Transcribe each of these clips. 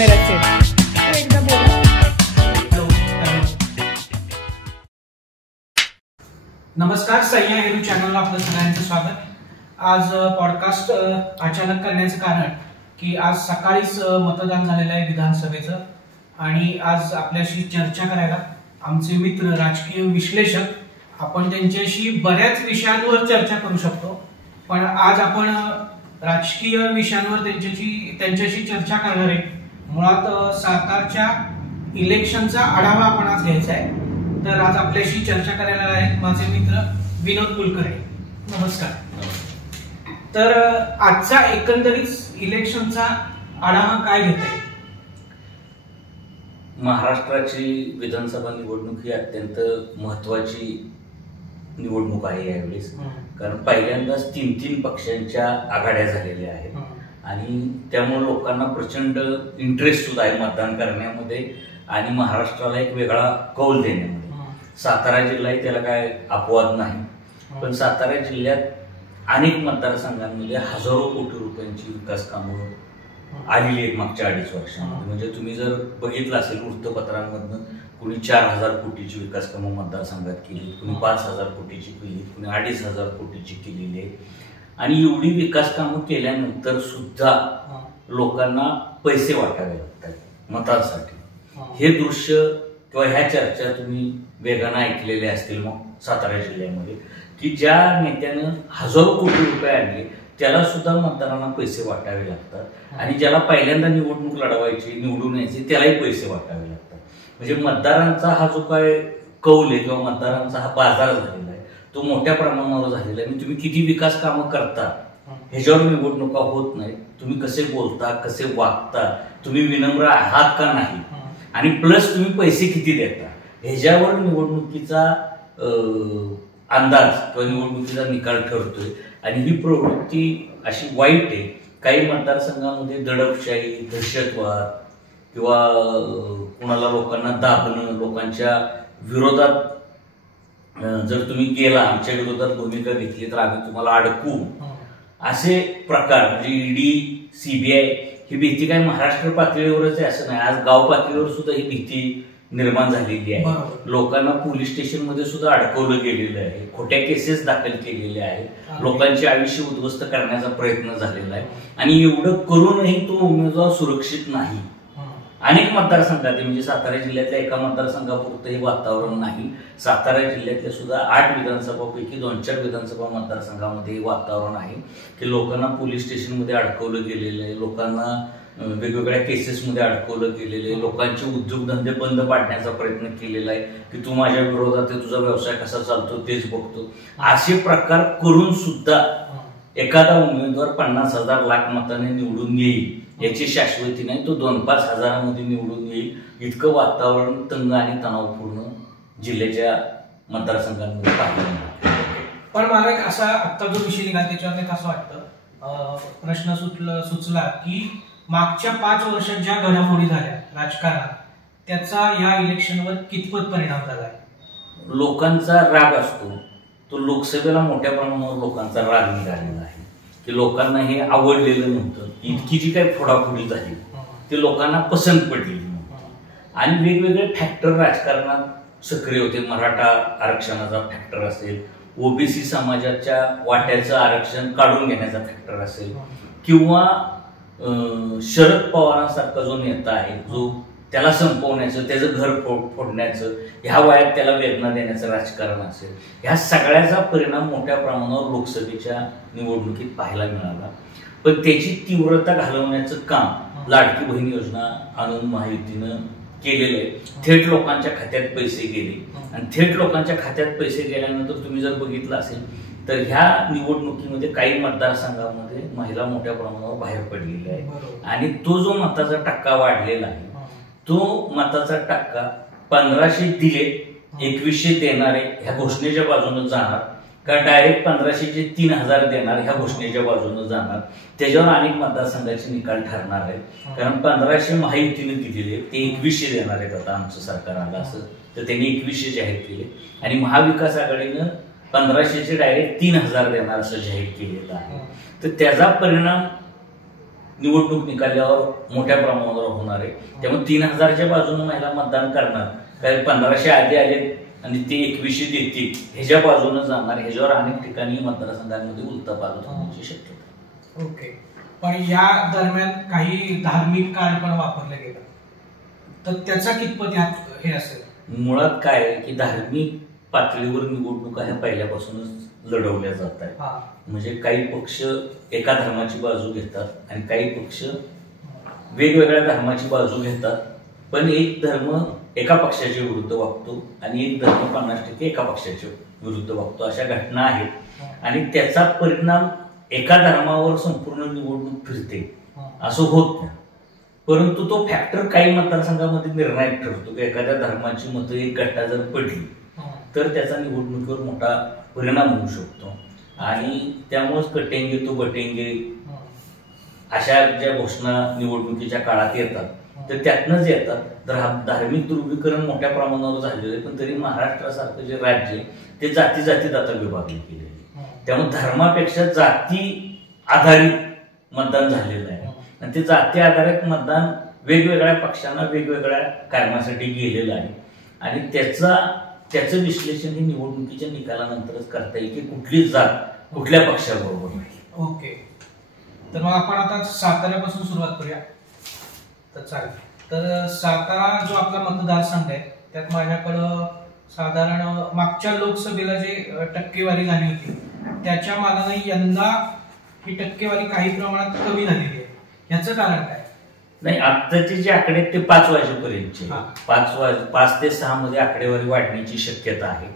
Camera check एकदा बोला। नमस्कार, सह्या हेरू चॅनलला आपलं सगळ्यांचं स्वागत। आज पॉडकास्ट अचानक करण्याचं कारण की आज सकाळीच मतदान झालेलं आहे विधानसभेचं आणि आज आपल्याशी चर्चा करायला आमचे मित्र राजकीय विश्लेषक आपण त्यांच्याशी बऱ्याच विषयांवर चर्चा करू शकतो, पण आज आपण राजकीय विषयांवर त्यांच्याशी चर्चा करणार आहे। मुळात सातारच्या इलेक्शनचा आढावा आपण आज घ्यायचा आहे। तर आज आपल्याशी चर्चा करायला आहेत माझे मित्र विनोद कुलकर्णी। नमस्कार। तर आजचा एकंदरीत इलेक्शनचा आढावा काय घेताय? महाराष्ट्राची विधानसभा निवडणूक ही अत्यंत महत्वाची निवडणूक आहे यावेळेस, कारण पहिल्यांदाच तीन पक्षांच्या आघाड्या झालेल्या आहेत आणि त्यामुळे लोकांना प्रचंड इंटरेस्ट सुद्धा आहे मतदान करण्यामध्ये आणि महाराष्ट्राला एक वेगळा कौल देण्यामध्ये। सातारा जिल्हा त्याला काय अपवाद नाही, पण सातारा जिल्ह्यात अनेक मतदारसंघांमध्ये हजारो कोटी रुपयांची विकास कामं आलेली आहेत मागच्या 2.5 वर्षांमध्ये। म्हणजे तुम्ही जर बघितलं असेल वृत्तपत्रांमधनं, कुणी 4,000 कोटीची विकास कामं मतदारसंघात केली, कुणी 5,000 कोटीची केली, कुणी 2,500 कोटीची केलेली आहे। आणि एवढी विकास कामं केल्यानंतर सुद्धा लोकांना पैसे वाटावे लागतात मतांसाठी। हे दृश्य किंवा ह्या चर्चा तुम्ही वेगानं ऐकलेल्या असतील मग सातारा जिल्ह्यामध्ये, की ज्या नेत्यानं हजारो कोटी रुपये आणले त्याला सुद्धा मतदारांना पैसे वाटावे लागतात आणि ज्याला पहिल्यांदा निवडणूक लढवायची, निवडून यायची, त्यालाही पैसे वाटावे लागतात। म्हणजे मतदारांचा हा जो काय कौल आहे किंवा मतदारांचा हा बाजार झालेला आहे तो मोठ्या प्रमाणावर झालेला आहे। आणि तुम्ही किती विकास कामं करता ह्याच्यावर निवडणुका होत नाही, तुम्ही कसे बोलता, कसे वागता, तुम्ही विनम्र आहात का नाही, आणि प्लस तुम्ही पैसे किती देता ह्याच्यावर निवडणुकीचा अंदाज किंवा निवडणुकीचा निकाल ठरतोय। आणि ही प्रवृत्ती अशी वाईट आहे। काही मतदारसंघामध्ये दडपशाही, दहशतवाद किंवा कुणाला लोकांना दाबणं, लोकांच्या विरोधात जर तुम्ही गेला, आमच्या विरोधात भूमिका घेतली तर आम्ही तुम्हाला अडकू, असे प्रकार म्हणजे ईडी, सीबीआय ही भीती काय महाराष्ट्र पातळीवरच आहे असं नाही, आज गाव पातळीवर सुद्धा ही भीती निर्माण झालेली आहे। लोकांना पोलीस स्टेशन मध्ये सुद्धा अडकवलं गेलेलं आहे, खोट्या केसेस दाखल केलेल्या आहेत, लोकांचे आयुष्य उद्ध्वस्त करण्याचा प्रयत्न झालेला आहे। आणि एवढं करूनही तो उमेदवार सुरक्षित नाही। अनेक मतदारसंघात म्हणजे सातारा जिल्ह्यातल्या एका मतदारसंघापुरतं हे वातावरण नाही, सातारा जिल्ह्यातल्या सुद्धा 8 विधानसभापैकी 2-4 विधानसभा मतदारसंघामध्ये हे वातावरण आहे की लोकांना पोलीस स्टेशनमध्ये अडकवलं गेलेलं आहे, लोकांना वेगवेगळ्या केसेसमध्ये अडकवलं गेलेलं आहे, लोकांचे उद्योगधंदे बंद पाडण्याचा प्रयत्न केलेला आहे की तू माझ्या विरोधात तुझा व्यवसाय कसा चालतो तेच बघतो। असे प्रकार करून सुद्धा एखादा उमेदवार 50,000 लाख मताने निवडून येईल याची शाश्वती नाही, तो 2-5 हजारामध्ये निवडून येईल इतकं वातावरण तंग आणि तणावपूर्ण जिल्ह्याच्या मतदारसंघांमध्ये पाहायला मिळतं। पण मला एक असा आत्ता जो विषय निघाला त्याच्यावर कसं वाटतं, प्रश्न सुचला की मागच्या 5 वर्षात ज्या घडामोडी झाल्या राजकारणात त्याचा या इलेक्शनवर कितपत परिणाम झालाय? लोकांचा राग असतो तो लोकसभेला मोठ्या प्रमाणावर लोकांचा राग निघालेला आहे की लोकांना हे आवडलेलं नव्हतं, इतकी जी काही फोडाफोडी झाली ते लोकांना पसंत पडलेली नव्हती आणि वेगवेगळे फॅक्टर राजकारणात सक्रिय होते। मराठा आरक्षणाचा फॅक्टर असेल, ओबीसी समाजाच्या वाट्याचं आरक्षण काढून घेण्याचा फॅक्टर असेल, किंवा शरद पवारांसारखा जो नेता आहे जो त्याला संपवण्याचं, त्याचं घर फोडण्याचं, ह्या वयात त्याला वेदना देण्याचं राजकारण असेल, ह्या सगळ्याचा परिणाम मोठ्या प्रमाणावर लोकसभेच्या निवडणुकीत पाहायला मिळाला। पण त्याची तीव्रता घालवण्याचं काम लाडकी बहीण योजना आणून महायुतीनं केलेलं आहे। थेट लोकांच्या खात्यात पैसे गेले आणि थेट लोकांच्या खात्यात पैसे गेल्यानंतर तुम्ही जर बघितलं असेल तर ह्या निवडणुकीमध्ये काही मतदारसंघामध्ये महिला मोठ्या प्रमाणावर बाहेर पडलेल्या आहे आणि तो जो मताचा टक्का वाढलेला आहे तो मताचा टक्का 1500 दिले 2100 देणारे ह्या घोषणेच्या बाजूने जाणार का डायरेक्ट 1500चे 3000 देणार ह्या घोषणेच्या बाजूने जाणार, त्याच्यावर अनेक मतदारसंघाचे निकाल ठरणार आहेत। कारण 1500 महायुतीने दिलेले ते 2100 देणार आहेत, आता आमचं सरकार आलं असं तर त्यांनी 2100 जाहीर केले आणि महाविकास आघाडीनं 1500चे डायरेक्ट 3000 देणार असं जाहीर केलेलं आहे। तर त्याचा परिणाम निवडणूक निकालावर मोठ्या प्रमाणावर होणार आहे. त्यामुळे 3000च्या बाजूने महिला मतदान करणार, काही 1500 आधी आले आणि ते 2100 देतील ह्याच्या बाजूने जाणार. ह्याच्यावर अनेक ठिकाणी मतदारसंघांमध्ये उलथापालथ होण्याची शक्यता. ओके. पण या दरम्यान काही धार्मिक कार्ड पण वापरले गेलं, तर त्याचा कितपत यात हे असेल? मुळात काय आहे की धार्मिक पातळीवर निवडणुका ह्या पहिल्यापासूनच लढवल्या जात आहेत. म्हणजे काही पक्ष एका धर्माची बाजू घेतात आणि काही पक्ष वेगवेगळ्या धर्माची बाजू घेतात, पण एक धर्म एका पक्षाच्या विरुद्ध वागतो आणि एक धर्म 50% एका पक्षाच्या विरुद्ध वागतो, अशा घटना आहेत. आणि त्याचा परिणाम एका धर्मावर संपूर्ण निवडणूक फिरते असं होत नाही. परंतु तो फॅक्टर काही मतदारसंघामध्ये निर्णायक ठरतो की एखाद्या धर्माची मतं एक गटा जर पडली तर त्याचा निवडणुकीवर मोठा परिणाम होऊ शकतो. आणि त्यामुळेच कटेंगे तो बटेंगे अशा ज्या घोषणा निवडणुकीच्या काळात येतात तर त्यातनंच येतात. धार्मिक ध्रुवीकरण मोठ्या प्रमाणावर झालेलं आहे, पण तरी महाराष्ट्रासारखं जे राज्य आहे ते जाती जातीत आता विभागले गेले. त्यामुळे धर्मापेक्षा जाती आधारित मतदान झालेलं आहे आणि ते जाती आधारित मतदान वेगवेगळ्या पक्षांना वेगवेगळ्या कारणासाठी गेलेलं आहे. आणि त्याचं विश्लेषण हे निवडणुकीच्या निकालानंतरच करता येईल की कुठली जात कुठल्या पक्षाबरोबर नाही. ओके. तर मग आपण आता साताऱ्यापासून सुरुवात करूया. तर चालेल. तर सातारा जो आपला मतदारसंघ आहे त्यात माझ्याकडं साधारण मागच्या लोकसभेला जे टक्केवारी झाली होती त्याच्या मानाने यंदा ही टक्केवारी काही प्रमाणात कमी झालेली आहे. याचं कारण काय? नाही, आत्ताचे जे आकडे ते 5 वाजेपर्यंतचे 5 ते 6 मध्ये आकडेवारी वाढण्याची शक्यता आहे.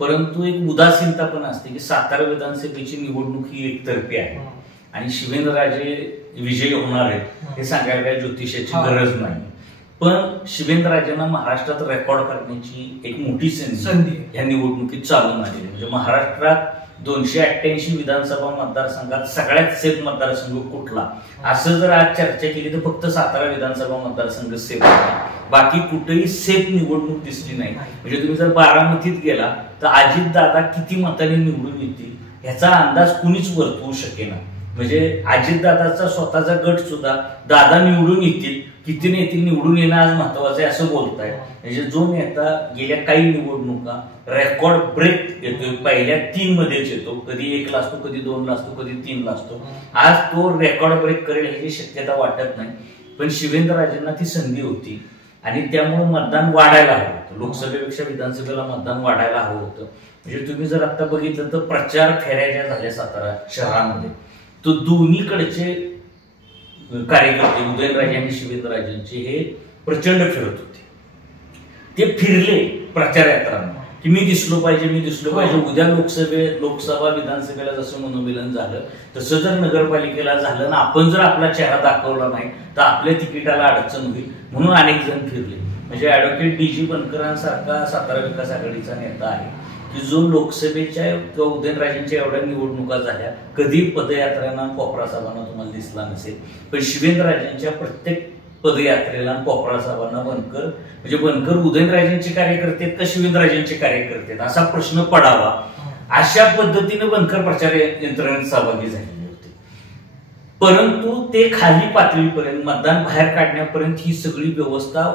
परंतु एक उदासीनता पण असते की सातारा विधानसभेची निवडणूक ही एकतर्फी आहे आणि शिवेंद्रराजे विजयी होणार आहेत हे सांगायला काही ज्योतिषाची गरज नाही. पण शिवेंद्रराजेंना महाराष्ट्रात रेकॉर्ड करण्याची एक मोठी संधी या निवडणुकीत चालून आली. म्हणजे महाराष्ट्रात 288 विधानसभा मतदारसंघात सगळ्यात सेफ मतदारसंघ कुठला असं जर आज चर्चा केली तर फक्त सातारा विधानसभा मतदारसंघ सेफ आहे. बाकी कुठेही सेफ निवडणूक दिसली नाही. म्हणजे तुम्ही जर बारामतीत गेला तर अजितदादा किती मतांनी निवडून येतील ह्याचा अंदाज कुणीच वर्तवू शकेना. म्हणजे अजितदादाचा स्वतःचा गट सुद्धा दादा निवडून येतील किती नेते निवडून येणं आज महत्वाचं आहे असं बोलताय. म्हणजे जो नेता गेल्या काही निवडणुका रेकॉर्ड ब्रेक येतोय, पहिल्या 3 मध्येच येतो, कधी 1 ला असतो, कधी 2 ला असतो, कधी 3 ला असतो, आज तो रेकॉर्ड ब्रेक करेल ह्याची शक्यता वाटत नाही. पण शिवेंद्रराजेंना ती संधी होती आणि त्यामुळे मतदान वाढायला हवं होतं. लोकसभेपेक्षा विधानसभेला मतदान वाढायला हवं होतं. म्हणजे तुम्ही जर आता बघितलं तर प्रचार फेऱ्या ज्या झाल्या सातारा शहरामध्ये तो दोन्हीकडचे कार्यकर्ते उदयनराजे आणि शिवेंद्रराजेंचे हे प्रचंड फिरत होते. ते फिरले प्रचार यात्रांना की मी दिसलो पाहिजे. उद्या लोकसभा विधानसभेला जसं मनोमिलन झालं तसं जर नगरपालिकेला झालं ना आपण जर आपला चेहरा दाखवला नाही तर आपल्या तिकिटाला अडचण होईल म्हणून अनेक जण फिरले. म्हणजे ऍडव्होकेट DG बनकरांसारखा सातारा विकास आघाडीचा नेता आहे की जो लोकसभेच्या किंवा उदयनराजेंच्या एवढ्या निवडणुका झाल्या कधी पदयात्रेला कोपरा सभांना तुम्हाला दिसला नसेल. पण शिवेंद्रराजेंच्या प्रत्येक पदयात्रेला कोपरा सभांना बनकर उदयनराजेंचे कार्यकर्ते का शिवेंद्रराजेंचे कार्यकर्ते असा प्रश्न पडावा अशा पद्धतीने बनकर प्रचार यंत्रणेत सहभागी झालेले होते. परंतु ते खाली पातळीपर्यंत मतदान बाहेर काढण्यापर्यंत ही सगळी व्यवस्था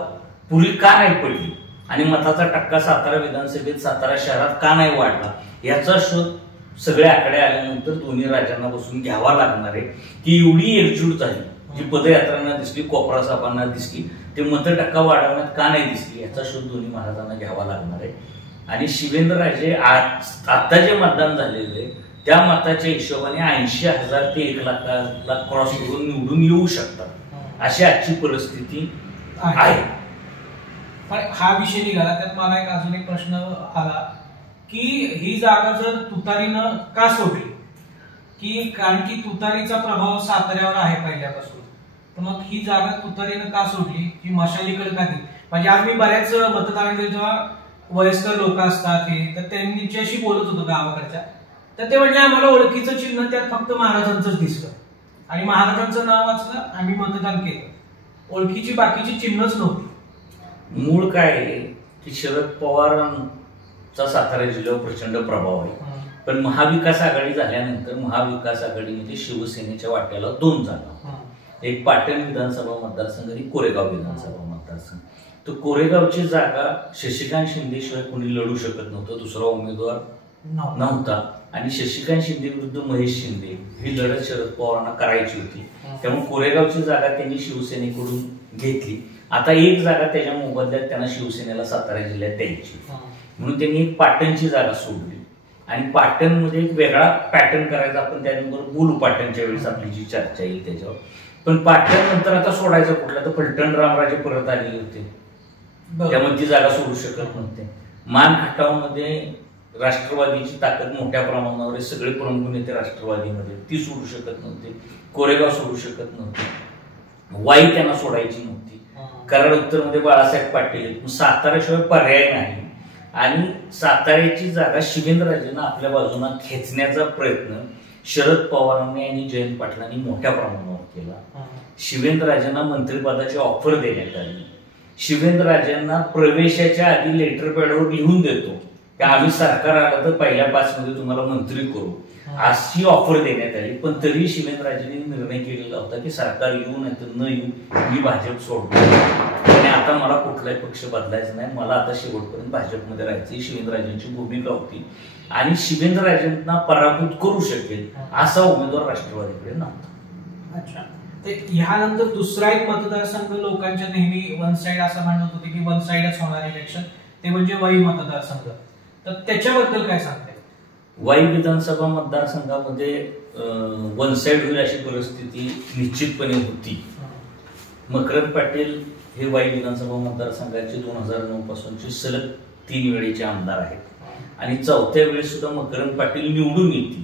पुरी का नाही पडली आणि मताचा टक्का सातारा विधानसभेत सातारा शहरात का नाही वाढला याचा शोध सगळे आकडे आल्यानंतर दोन्ही राज्यांना बसून घ्यावा लागणार आहे की एवढी एकजूट झाली जी पदयात्रांना दिसली, कोपरा सभांना दिसली, ते मतटक्का वाढवण्यात का नाही दिसली याचा शोध दोन्ही महाराजांना घ्यावा लागणार आहे. आणि शिवेंद्रराजे आता जे मतदान झालेले त्या मताच्या हिशोबाने 80,000 ते 1 लाखाला क्रॉस करून निवडून येऊ शकतात अशी आजची परिस्थिती आहे. पण हा विषय निघाला त्यात मला अजून एक प्रश्न आला की ही जागा जर तुतारीनं का सोडली की कारण की तुतारीचा प्रभाव साताऱ्यावर आहे पहिल्यापासून, तर मग ही जागा तुतारीनं का सोडली की मशालीकडे का दिली? म्हणजे आज मी बऱ्याच मतदारांचे जेव्हा वयस्कर लोक असतात हे तर त्यांच्याशी बोलत होतो गावाकडच्या, तर ते म्हणजे आम्हाला ओळखीचं चिन्ह त्यात फक्त महाराजांचंच दिसलं आणि महाराजांचं नाव वाचलं आम्ही मतदान केलं, ओळखीची बाकीची चिन्हच नव्हती. मूळ काय आहे की शरद पवारांचा सातारा जिल्ह्यावर प्रचंड प्रभाव आहे. पण महाविकास आघाडी झाल्यानंतर महाविकास आघाडीमध्ये शिवसेनेच्या वाट्याला 2 जागा एक पाटण विधानसभा मतदारसंघ आणि कोरेगाव विधानसभा मतदारसंघ. तर कोरेगावची जागा शशिकांत शिंदे शिवाय कोणी लढू शकत नव्हतं, दुसरा उमेदवार नव्हता आणि शशिकांत शिंदे विरुद्ध महेश शिंदे ही लढत शरद पवारांना करायची होती. त्यामुळे कोरेगावची जागा त्यांनी शिवसेनेकडून घेतली. आता एक जागा त्याच्या मोबदल्यात त्यांना शिवसेनेला सातारा जिल्ह्यात द्यायची, म्हणून त्यांनी एक पाटणची जागा सोडली आणि पाटणमध्ये एक वेगळा पॅटर्न करायचा. आपण त्यानंतर बोलू पाटणच्या वेळेस आपली जी चर्चा येईल त्याच्यावर. पण पाटण नंतर आता सोडायचं कुठला, तर फलटण रामराजे परत आलेले होते, त्यामुळे ती जागा सोडू शकत नव्हते. मान खटावमध्ये राष्ट्रवादीची ताकद मोठ्या प्रमाणावर, सगळे प्रमुख नेते राष्ट्रवादीमध्ये, ती सोडू शकत नव्हते. कोरेगाव सोडू शकत नव्हते. वाई त्यांना सोडायची नव्हती. कराड उत्तरमध्ये बाळासाहेब पाटील, साताऱ्याशिवाय पर्याय नाही. आणि साताऱ्याची जागा शिवेंद्रराजेंना आपल्या बाजूला खेचण्याचा प्रयत्न शरद पवारांनी आणि जयंत पाटलांनी मोठ्या प्रमाणावर केला. शिवेंद्रराजेंना मंत्रिपदाची ऑफर देण्यात आली. शिवेंद्रराजेंना प्रवेशाच्या आधी लेटर पॅडवर लिहून देतो की आम्ही सरकार आलं तर पहिल्या 5 मध्ये तुम्हाला मंत्री करू, अशी ऑफर देण्यात आली. पण तरी शिवेंद्रराजेंनी निर्णय केलेला होता की सरकार येऊ नाही तर न येऊ मी भाजप सोडतो आणि आता मला कुठलाही पक्ष बदलायचा नाही, मला आता शेवटपर्यंत भाजपमध्ये राहायची शिवेंद्रराजेंची भूमिका होती. आणि शिवेंद्रराजेंना पराभूत करू शकेल असा उमेदवार राष्ट्रवादीकडे नव्हता. अच्छा, ह्यानंतर दुसरा एक मतदारसंघ लोकांच्या नेहमी वन साइड असं म्हणत होते की वन साइडच होणार इलेक्शन, ते म्हणजे वाई मतदारसंघ. तर त्याच्याबद्दल काय सांगते? वाई विधानसभा मतदारसंघामध्ये वन साइड होईल अशी परिस्थिती निश्चितपणे होती. मकरंद पाटील हे वाई विधानसभा मतदारसंघाचे 2009 पासूनचे सलग 3 वेळेचे आमदार आहेत आणि 4थ्या वेळेस सुद्धा मकरंद पाटील निवडून येतील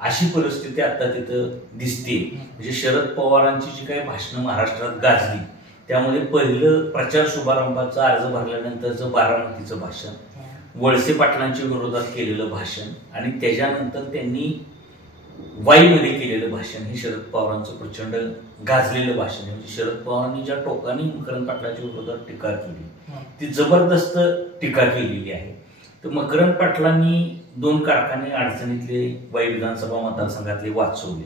अशी परिस्थिती आता तिथं दिसते. म्हणजे शरद पवारांची जी काही भाषणं महाराष्ट्रात गाजली त्यामध्ये पहिलं प्रचार शुभारंभाचा अर्ज भरल्यानंतरचं बारामतीचं भाषण, वळसे पाटलांच्या विरोधात केलेलं भाषण आणि त्याच्यानंतर त्यांनी वाईमध्ये केलेलं भाषण हे शरद पवारांचं प्रचंड गाजलेलं भाषण आहे. म्हणजे शरद पवारांनी ज्या टोकाने मकरंद पाटलांच्या विरोधात टीका केली ती जबरदस्त टीका केलेली आहे. तर मकरंद पाटलांनी 2 कारखाने अडचणीतले वाई विधानसभा मतदारसंघातले वाचवले.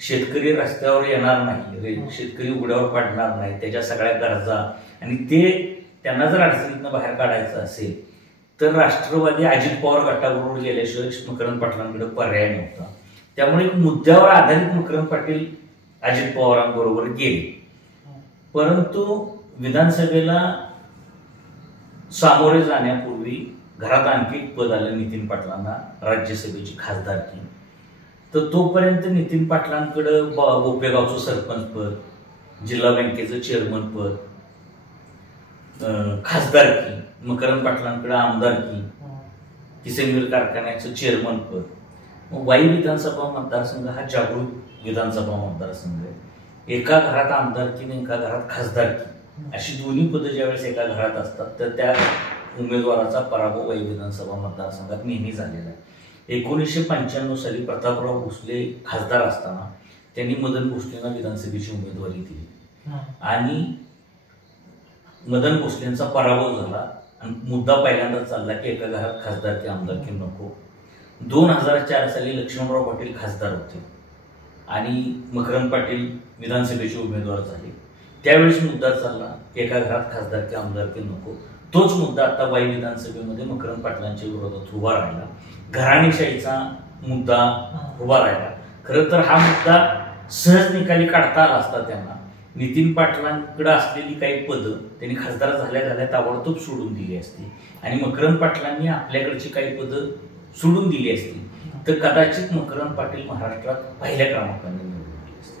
शेतकरी रस्त्यावर येणार नाही, शेतकरी उघड्यावर पडणार नाही, त्याच्या सगळ्या गरजा आणि ते त्यांना जर अडचणीतनं बाहेर काढायचं असेल तर राष्ट्रवादी अजित पवार गटाबरोबर गेल्याशिवाय मकरंद पाटलांकडे पर्याय नव्हता. त्यामुळे एक मुद्द्यावर आधारित मकरंद पाटील अजित पवारांबरोबर गेले. परंतु विधानसभेला सामोरे जाण्यापूर्वी घरात आणखी एक पद आलं नितीन पाटलांना, राज्यसभेची खासदारकी. तर तोपर्यंत नितीन पाटलांकडे बोपेगावचं सरपंच पद, जिल्हा बँकेचं चेअरमन पद, खासदारकी, मकरंद पाटलांकडे आमदारकी, किसनवीर कारखान्याचं चेअरमन पद. वाई विधानसभा मतदारसंघ हा जागृत विधानसभा मतदारसंघ आहे. एका घरात आमदारकी आणि एका घरात खासदारकी अशी दोन्ही पदं ज्यावेळेस एका घरात असतात तर त्या उमेदवाराचा पराभव वाई विधानसभा मतदारसंघात नेहमी झालेला आहे. 1995 साली प्रतापराव भोसले खासदार असताना त्यांनी मदन भोसलेंना विधानसभेची उमेदवारी दिली आणि मदन भोसलेंचा पराभव झाला आणि मुद्दा पहिल्यांदाच चालला की एका घरात खासदारकी आमदारकी नको. 2004 साली लक्ष्मणराव पाटील खासदार होते आणि मकरंद पाटील विधानसभेचे उमेदवार झाले. त्यावेळेस मुद्दा चालला की एका घरात खासदारकी आमदारकी नको. तोच मुद्दा आता वाई विधानसभेमध्ये मकरंद पाटलांच्या विरोधात उभा राहिला. घराणेशाहीचा मुद्दा उभा राहिला. खरं तर हा मुद्दा सहज निकाली काढता आला असता त्यांना. नितीन पाटलांकडे असलेली काही पदं त्यांनी खासदार झाल्या झाल्या ताबडतोब सोडून दिली असती आणि मकरंद पाटलांनी आपल्याकडची काही पदं सोडून दिली असती तर कदाचित मकरंद पाटील महाराष्ट्रात पहिल्या क्रमांकाने निवडून दिली असते.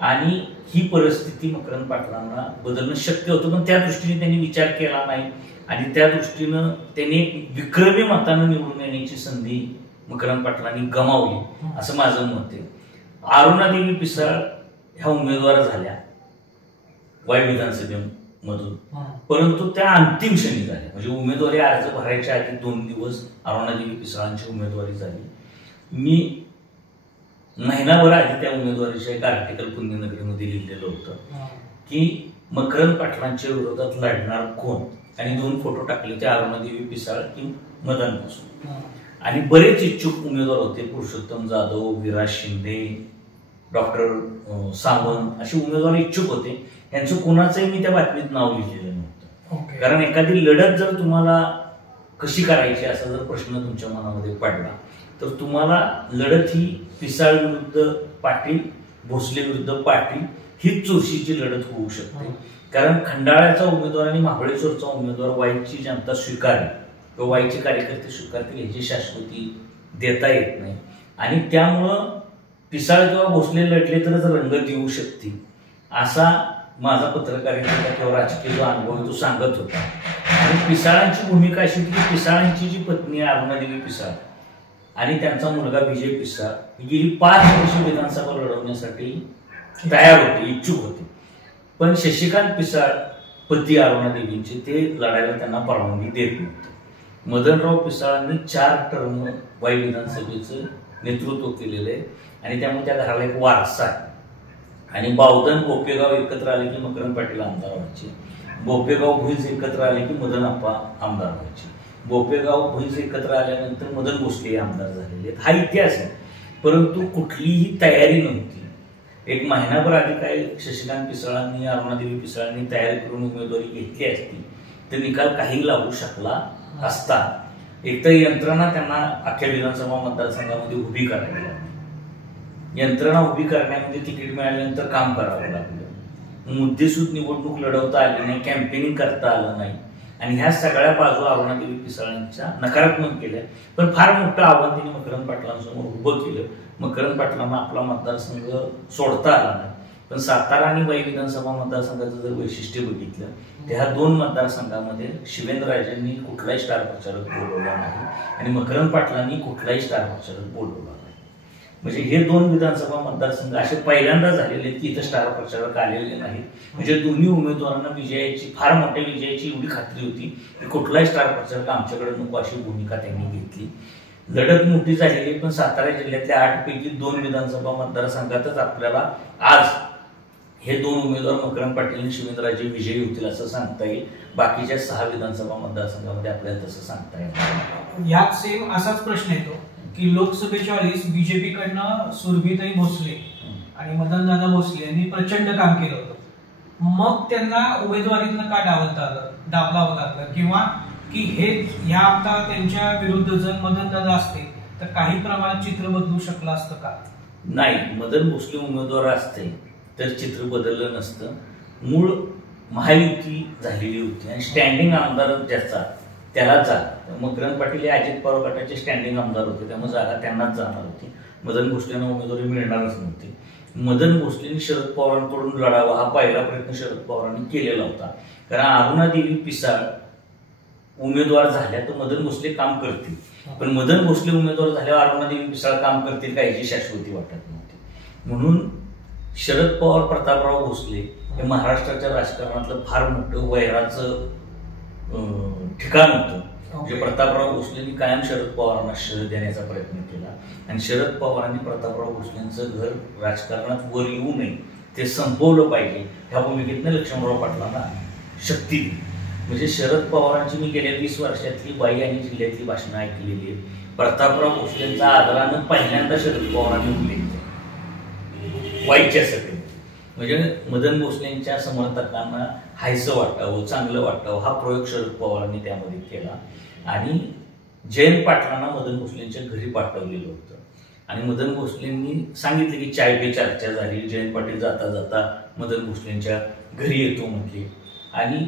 आणि ही परिस्थिती मकरंद पाटलांना बदलणं शक्य होतं, पण त्या दृष्टीने त्यांनी विचार केला नाही आणि त्या दृष्टीनं त्यांनी विक्रमी मतानं निवडून येण्याची संधी मकरंद पाटलांनी गमावली असं माझं मत आहे. अरुणादेवी पिसाळ ह्या उमेदवार झाल्या वाई विधानसभेमधून, परंतु त्या अंतिम क्षणी झाल्या. म्हणजे उमेदवारी अर्ज भरायच्या आधी 2 दिवस अरुणादेवी पिसाळांची उमेदवारी झाली. मी महिनाभर आधी त्या उमेदवारीच्या एक आर्टिकल पुण्यनगरीमध्ये लिहिलेलं होतं की मकरंद पाटलांच्या विरोधात लढणार कोण आणि 2 फोटो टाकले होते, अरुणादेवी पिसाळ की मदन भोसले. आणि बरेच इच्छुक उमेदवार होते, पुरुषोत्तम जाधव, विराज शिंदे, डॉक्टर सावंत असे उमेदवार इच्छुक होते. यांचं कोणाचंही मी त्या बातमीत नाव लिहिलेलं नव्हतं. कारण एखादी लढत जर तुम्हाला कशी करायची असा जर प्रश्न तुमच्या मनामध्ये पडला तर तुम्हाला लढत ही पिसाळ विरुद्ध पाटील, भोसले विरुद्ध पाटील हीच चुरशीची लढत होऊ शकते. कारण खंडाळ्याचा उमेदवार आणि महाबळेश्वरचा उमेदवार वाईची जनता स्वीकारली किंवा वाईचे कार्यकर्ते स्वीकारतील ह्याची शाश्वती देता येत नाही. आणि त्यामुळं पिसाळ किंवा भोसले लढले तरच रंगत येऊ शकते असा माझा पत्रकारितेचा किंवा राजकीय जो अनुभव तो सांगत होता. आणि पिसाळांची भूमिका अशी होती की पिसाळांची जी पत्नी अरुणादेवी पिसाळ आणि त्यांचा मुलगा विजय पिसाळ गेली 5 वर्ष विधानसभा लढवण्यासाठी तयार होते, इच्छुक होते. पण शशिकांत पिसाळ पती अरुणादेवींचे ते लढायला त्यांना परवानगी देत नव्हते. मदनराव पिसाळांनी 4 टर्म वाई विधानसभेचं नेतृत्व केलेलं आहे आणि त्यामुळे त्या घराला एक वारसा आहे. आणि बावधन बोपेगाव एकत्र आले की मकरंद पाटील आमदार व्हायचे, बोपेगाव भुईज एकत्र आले की मदन आप्पा आमदार व्हायचे, बोपेगाव भुईज एकत्र आल्यानंतर मदन भोसले आमदार झालेले आहेत. हा इतिहास आहे. परंतु कुठलीही तयारी नव्हती. एक महिनाभर आधी काय शशिकांत पिसाळांनी, अरुणादेवी पिसाळांनी तयारी करून उमेदवारी घेतली असती तर निकाल काही लागू शकला असता. एकतर यंत्रणा त्यांना अख्ख्या विधानसभा मतदारसंघामध्ये उभी करावी लागली. यंत्रणा उभी करण्यामध्ये तिकीट मिळाल्यानंतर काम करावं लागलं. मुद्देसूद निवडणूक लढवता आली नाही, कॅम्पेनिंग करता आलं नाही. आणि ह्या सगळ्या बाजू अरुणादेवी पिसाळांच्या नकारात्मक केल्या. पण फार मोठं आव्हान त्यांनी मकरंद पाटलांसमोर उभं केलं. मकरंद पाटलांना आपला मतदारसंघ सोडता आला नाही. पण सातारा आणि वाई विधानसभा मतदारसंघाचं जर वैशिष्ट्य बघितलं तर ह्या 2 मतदारसंघामध्ये शिवेंद्रराजेंनी कुठलाही स्टार प्रचारक बोलवला नाही आणि मकरंद पाटलांनी कुठलाही स्टार प्रचारक बोलवला नाही. म्हणजे हे 2 विधानसभा मतदारसंघ असे पहिल्यांदा झालेले की इथं स्टार प्रचारक आलेले नाहीत. म्हणजे दोन्ही उमेदवारांना विजयाची, फार मोठ्या विजयाची एवढी खात्री होती की कुठलाही स्टार प्रचारक आमच्याकडे नको अशी भूमिका त्यांनी घेतली. लढत मोठी झालेली. पण सातारा जिल्ह्यातल्या 8 पैकी 2 विधानसभा मतदारसंघातच आपल्याला आज हे 2 उमेदवार मकरंद पाटील आणि शिवेंद्रराजे विजयी होतील असं सांगता येईल. बाकीच्या 6 विधानसभा मतदारसंघामध्ये आपल्याला तसं सांगता येईल. यात सेम असाच प्रश्न येतो की लोकसभेच्या वेळेस बीजेपी कडनं सुरभिताई भोसले आणि मदनदादा भोसले यांनी प्रचंड काम केलं होतं. मग त्यांना उमेदवारीतनं का डावलावं लागलं किंवा की हे ह्या आता त्यांच्या विरुद्ध जर मदनदादा असते तर काही प्रमाणात चित्र बदलू शकलं असतं का? नाही, मदन भोसले उमेदवार असते तर चित्र बदललं नसतं. मूळ महायुती झालेली होती आणि स्टँडिंग आमदार ज्याचा त्याला जात. मकरंद पाटील हे अजित पवार गटाचे स्टँडिंग आमदार होते त्यामुळे जागा त्यांनाच जाणार होती. मदन भोसलेंना उमेदवारी मिळणारच नव्हती. मदन भोसलेंनी शरद पवारांकडून लढावा हा पहिला प्रयत्न शरद पवारांनी केलेला होता. कारण अरुणादेवी पिसाळ उमेदवार झाल्या तर मदन भोसले काम करतील, पण मदन भोसले उमेदवार झाल्यावर अरुणादेवी पिसाळ काम करतील का याची शाश्वती वाटत नव्हती. म्हणून शरद पवार, प्रतापराव भोसले हे महाराष्ट्राच्या राजकारणातलं फार मोठं वैराचं ठिकाण होतं. म्हणजे प्रतापराव भोसलेंनी कायम शरद पवारांना शह देण्याचा प्रयत्न केला आणि शरद पवारांनी प्रतापराव भोसलेंचं घर राजकारणात वर येऊ नये, ते संपवलं पाहिजे ह्या भूमिकेतनं लक्ष्मणराव पाटलांना शक्ती दिली. म्हणजे शरद पवारांची मी गेल्या 20 वर्षातली वाई आणि जिल्ह्यातली भाषणं ऐकलेली आहेत. प्रतापराव भोसलेंचा आदरानं पहिल्यांदा शरद पवारांनी उल्लेख केला वाईच्या सभेत. म्हणजे मदन भोसलेंच्या समर्थकांना हायसं वाटावं, चांगलं वाटावं हा प्रयोग शरद पवारांनी त्यामध्ये केला. आणि जयंत पाटलांना मदन भोसलेंच्या घरी पाठवलेलं होतं आणि मदन भोसलेंनी सांगितले की चाय पे चर्चा झाली. जयंत पाटील जाता जाता मदन भोसलेंच्या घरी येतो म्हटले. आणि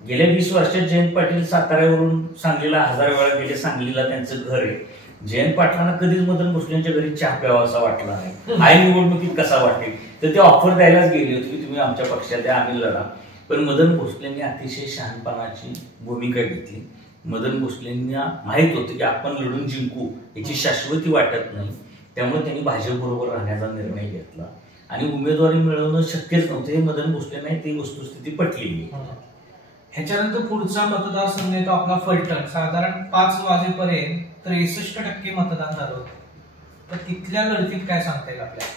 गेल्या 20 वर्षात जयंत पाटील साताऱ्यावरून सांगलीला 1000 वेळा गेले. सांगलीला त्यांचं घर आहे. जयंत पाटलांना कधीच मदन भोसलेंच्या घरी चहा प्यावा असा वाटला नाही. आई निवडणुकीत कसा वाटेल तर ते ऑफर द्यायलाच गेले होते की तुम्ही आमच्या पक्षात आहे, आम्ही लढा. पण मदन भोसलेंनी अतिशय शहाणपणाची भूमिका घेतली. मदन भोसलेंना माहीत होतं की आपण लढून जिंकू याची शाश्वती वाटत नाही. त्यामुळे त्यांनी भाजपबरोबर राहण्याचा निर्णय घेतला आणि उमेदवारी मिळवणं शक्यच नव्हतं हे मदन भोसलेंना ती वस्तुस्थिती पटलेली. ह्याच्यानंतर पुढचा मतदारसंघ येतो आपला फलटण. साधारण 5 वाजेपर्यंत 63% मतदान झालं होतं. तर तिथल्या लढतीत काय सांगता येईल आपल्याला?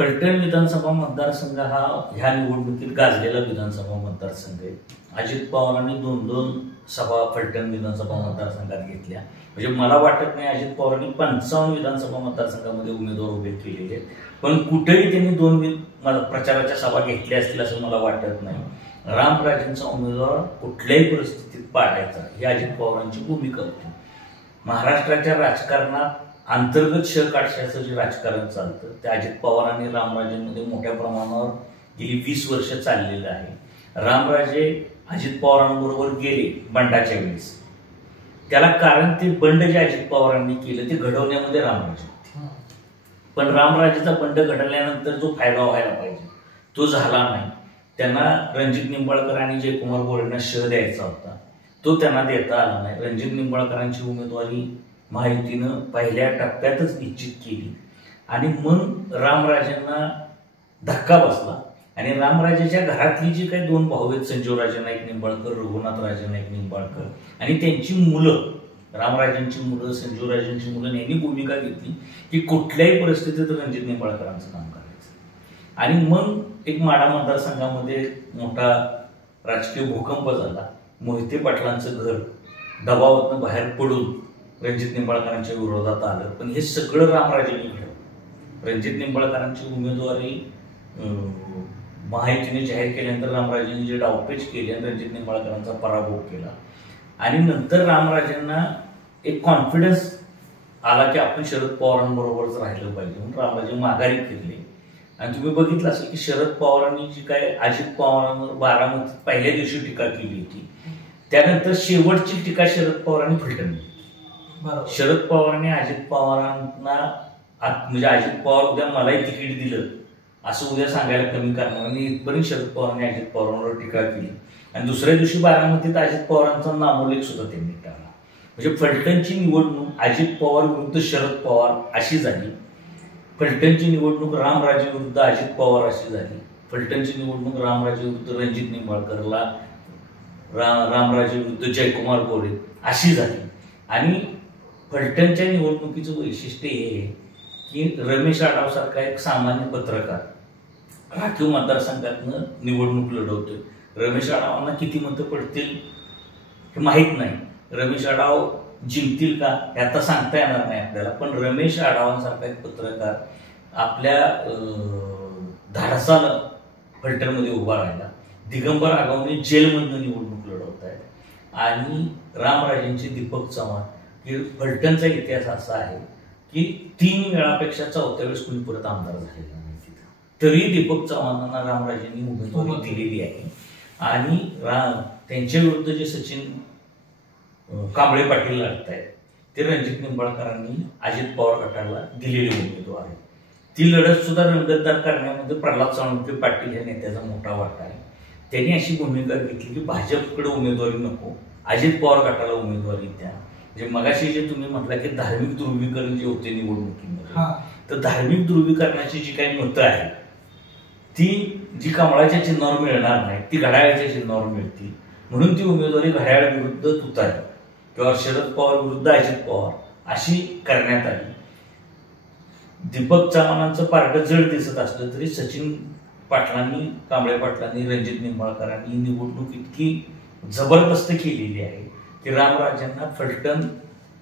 फलटण विधानसभा मतदारसंघ हा ह्या निवडणुकीत गाजलेला विधानसभा मतदारसंघ आहे. अजित पवारांनी 2-2 सभा फलटण विधानसभा मतदारसंघात घेतल्या. म्हणजे मला वाटत नाही अजित पवारांनी 55 विधानसभा मतदारसंघामध्ये उमेदवार उभे केलेले आहेत, पण कुठेही त्यांनी 2 प्रचाराच्या सभा घेतल्या असतील असं मला वाटत नाही. रामराजेंचा उमेदवार कुठल्याही परिस्थितीत पाडायचा ही अजित पवारांची भूमिका होती. महाराष्ट्राच्या राजकारणात अंतर्गत शकाशाचं जे राजकारण चालतं ते अजित पवार आणि रामराजेंमध्ये मोठ्या प्रमाणावर गेली 20 वर्ष चाललेलं आहे. रामराजे अजित पवारांबरोबर गेले बंडाच्या वेळेस, त्याला कारण ते बंड जे अजित पवारांनी केलं ते घडवण्यामध्ये रामराजे होते. पण रामराजेचा बंड घडवल्यानंतर जो फायदा व्हायला पाहिजे तो झाला नाही. त्यांना रणजित निंबाळकर आणि जयकुमार गोरेंना शह द्यायचा होता, तो त्यांना देता आला नाही. रणजित निंबाळकरांची उमेदवारी महायुतीनं पहिल्या टप्प्यातच निश्चित केली आणि मग रामराजेंना धक्का बसला आणि रामराजेच्या घरातली जी काही 2 भाऊ आहेत, संजीवराजे नाईक निंबाळकर, रघुनाथराजे नाईक निंबाळकर आणि त्यांची मुलं, रामराजेंची मुलं, संजीवराजेंची मुलं, यांनी भूमिका घेतली की कुठल्याही परिस्थितीत रणजित निंबाळकरांचं काम करायचं. आणि मग एक माढा मतदारसंघामध्ये मोठा राजकीय भूकंप झाला. मोहिते पाटलांचं घर दबावातून बाहेर पडून रणजित निंबाळकरांच्या विरोधात आलं, पण हे सगळं रामराजेंनी केलं. रणजित निंबाळकरांची उमेदवारी महायुतीने जाहीर केल्यानंतर रामराजेंनी जे डावपेच केली आणि रणजित निंबाळकरांचा पराभव केला आणि नंतर रामराजेंना एक कॉन्फिडन्स आला की आपण शरद पवारांबरोबरच राहिलं पाहिजे म्हणून रामराजे माघारी फिरले. आणि तुम्ही बघितलं असेल की शरद पवारांनी जी काय अजित पवारांवर बारामतीत पहिल्या दिवशी टीका केली होती, त्यानंतर शेवटची टीका शरद पवारांनी फलटण केली. शरद पवारांनी अजित पवारांना म्हणजे अजित पवार उद्या मलाही तिकीट दिलं असं उद्या सांगायला कमी करणार आणि इथपर्यंत शरद पवारांनी अजित पवारांवर टीका केली आणि दुसऱ्या दिवशी बारामतीत अजित पवारांचा नामोल्लेख सुद्धा त्यांनी टाळला. म्हणजे फलटणची निवडणूक अजित पवार विरुद्ध शरद पवार अशी झाली. फलटणची निवडणूक रामराजे विरुद्ध अजित पवार अशी झाली. फलटणची निवडणूक रामराजे विरुद्ध रणजित निंबाळकरला, रामराजे विरुद्ध जयकुमार गोरे अशी झाली. आणि फलटणच्या निवडणुकीचं वैशिष्ट्य हे आहे की रमेश आढाव सारखा एक सामान्य पत्रकार राखीव मतदारसंघातनं निवडणूक लढवतोय. रमेश आढावांना किती मतं पडतील हे माहीत नाही, रमेश आढाव जिंकतील का हे आता सांगता येणार नाही आपल्याला, पण रमेश आढावांसारखा एक पत्रकार आपल्या धाडसाला फलटणमध्ये उभा राहिला. दिगंबर आगावने जेलमधनं निवडणूक लढवत आहेत आणि रामराजेंचे दीपक चव्हाण की फलटणचा इतिहास असा आहे की 3 वेळापेक्षा 4थ्या वेळेस कुणी परत आमदार झालेला नाही तिथं, तरी दीपक चव्हाणांना रामराजेंनी उमेदवारी दिलेली आहे. आणि त्यांच्या विरुद्ध जे सचिन कांबळे पाटील लढत आहेत ते रणजित निंबाळकरांनी अजित पवार गटाला दिलेले उमेदवार आहे. ती लढत सुद्धा रंगतदार करण्यामध्ये प्रल्हाद साळुंखे पाटील या नेत्याचा मोठा वाटा आहे. त्यांनी अशी भूमिका घेतली की भाजपकडे उमेदवारी नको, अजित पवार गटाला उमेदवारी द्या. म्हणजे मगाशी जे तुम्ही म्हटलं की धार्मिक ध्रुवीकरण जे होते निवडणुकीमध्ये, तर धार्मिक ध्रुवीकरणाची जी काही मतं आहेत ती जी कमळाच्या चिन्हावर मिळणार नाही ती घड्याळाच्या चिन्हावर मिळतील, म्हणून ती उमेदवारी घड्याळ विरुद्ध तुतारी किंवा शरद पवार विरुद्ध अजित पवार अशी करण्यात आली. दीपक चव्हाणांचं पारडं जड दिसत असलं तरी सचिन पाटलांनी, कांबळे पाटलांनी, रणजित निंबाळकरांनी ही निवडणूक इतकी जबरदस्त केलेली आहे की रामराजेंना फलटण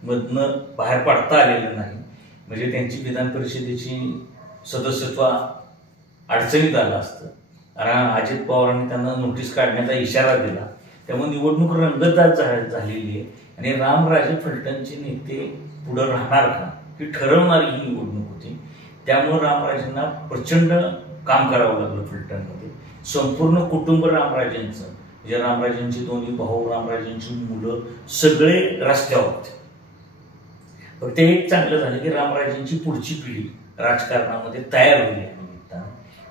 मधनं बाहेर पडता आलेलं नाही. म्हणजे त्यांची विधान परिषदेची सदस्यत्व अडचणीत आलं असतं. अजित पवारांनी त्यांना नोटीस काढण्याचा इशारा दिला, त्यामुळे निवडणूक रंगतदार झालेली आहे. आणि रामराजे फलटणचे नेते पुढे राहणार का ही ठरवणारी ही निवडणूक होती. त्यामुळे रामराजेंना प्रचंड काम करावं लागलं फलटणमध्ये. संपूर्ण कुटुंब रामराजेंचं, म्हणजे रामराजेंची 2 भाऊ, रामराजेंची मुलं सगळे रस्त्यावर होते. फक्त एक चांगलं झालं की रामराजेंची पुढची पिढी राजकारणामध्ये तयार होईल.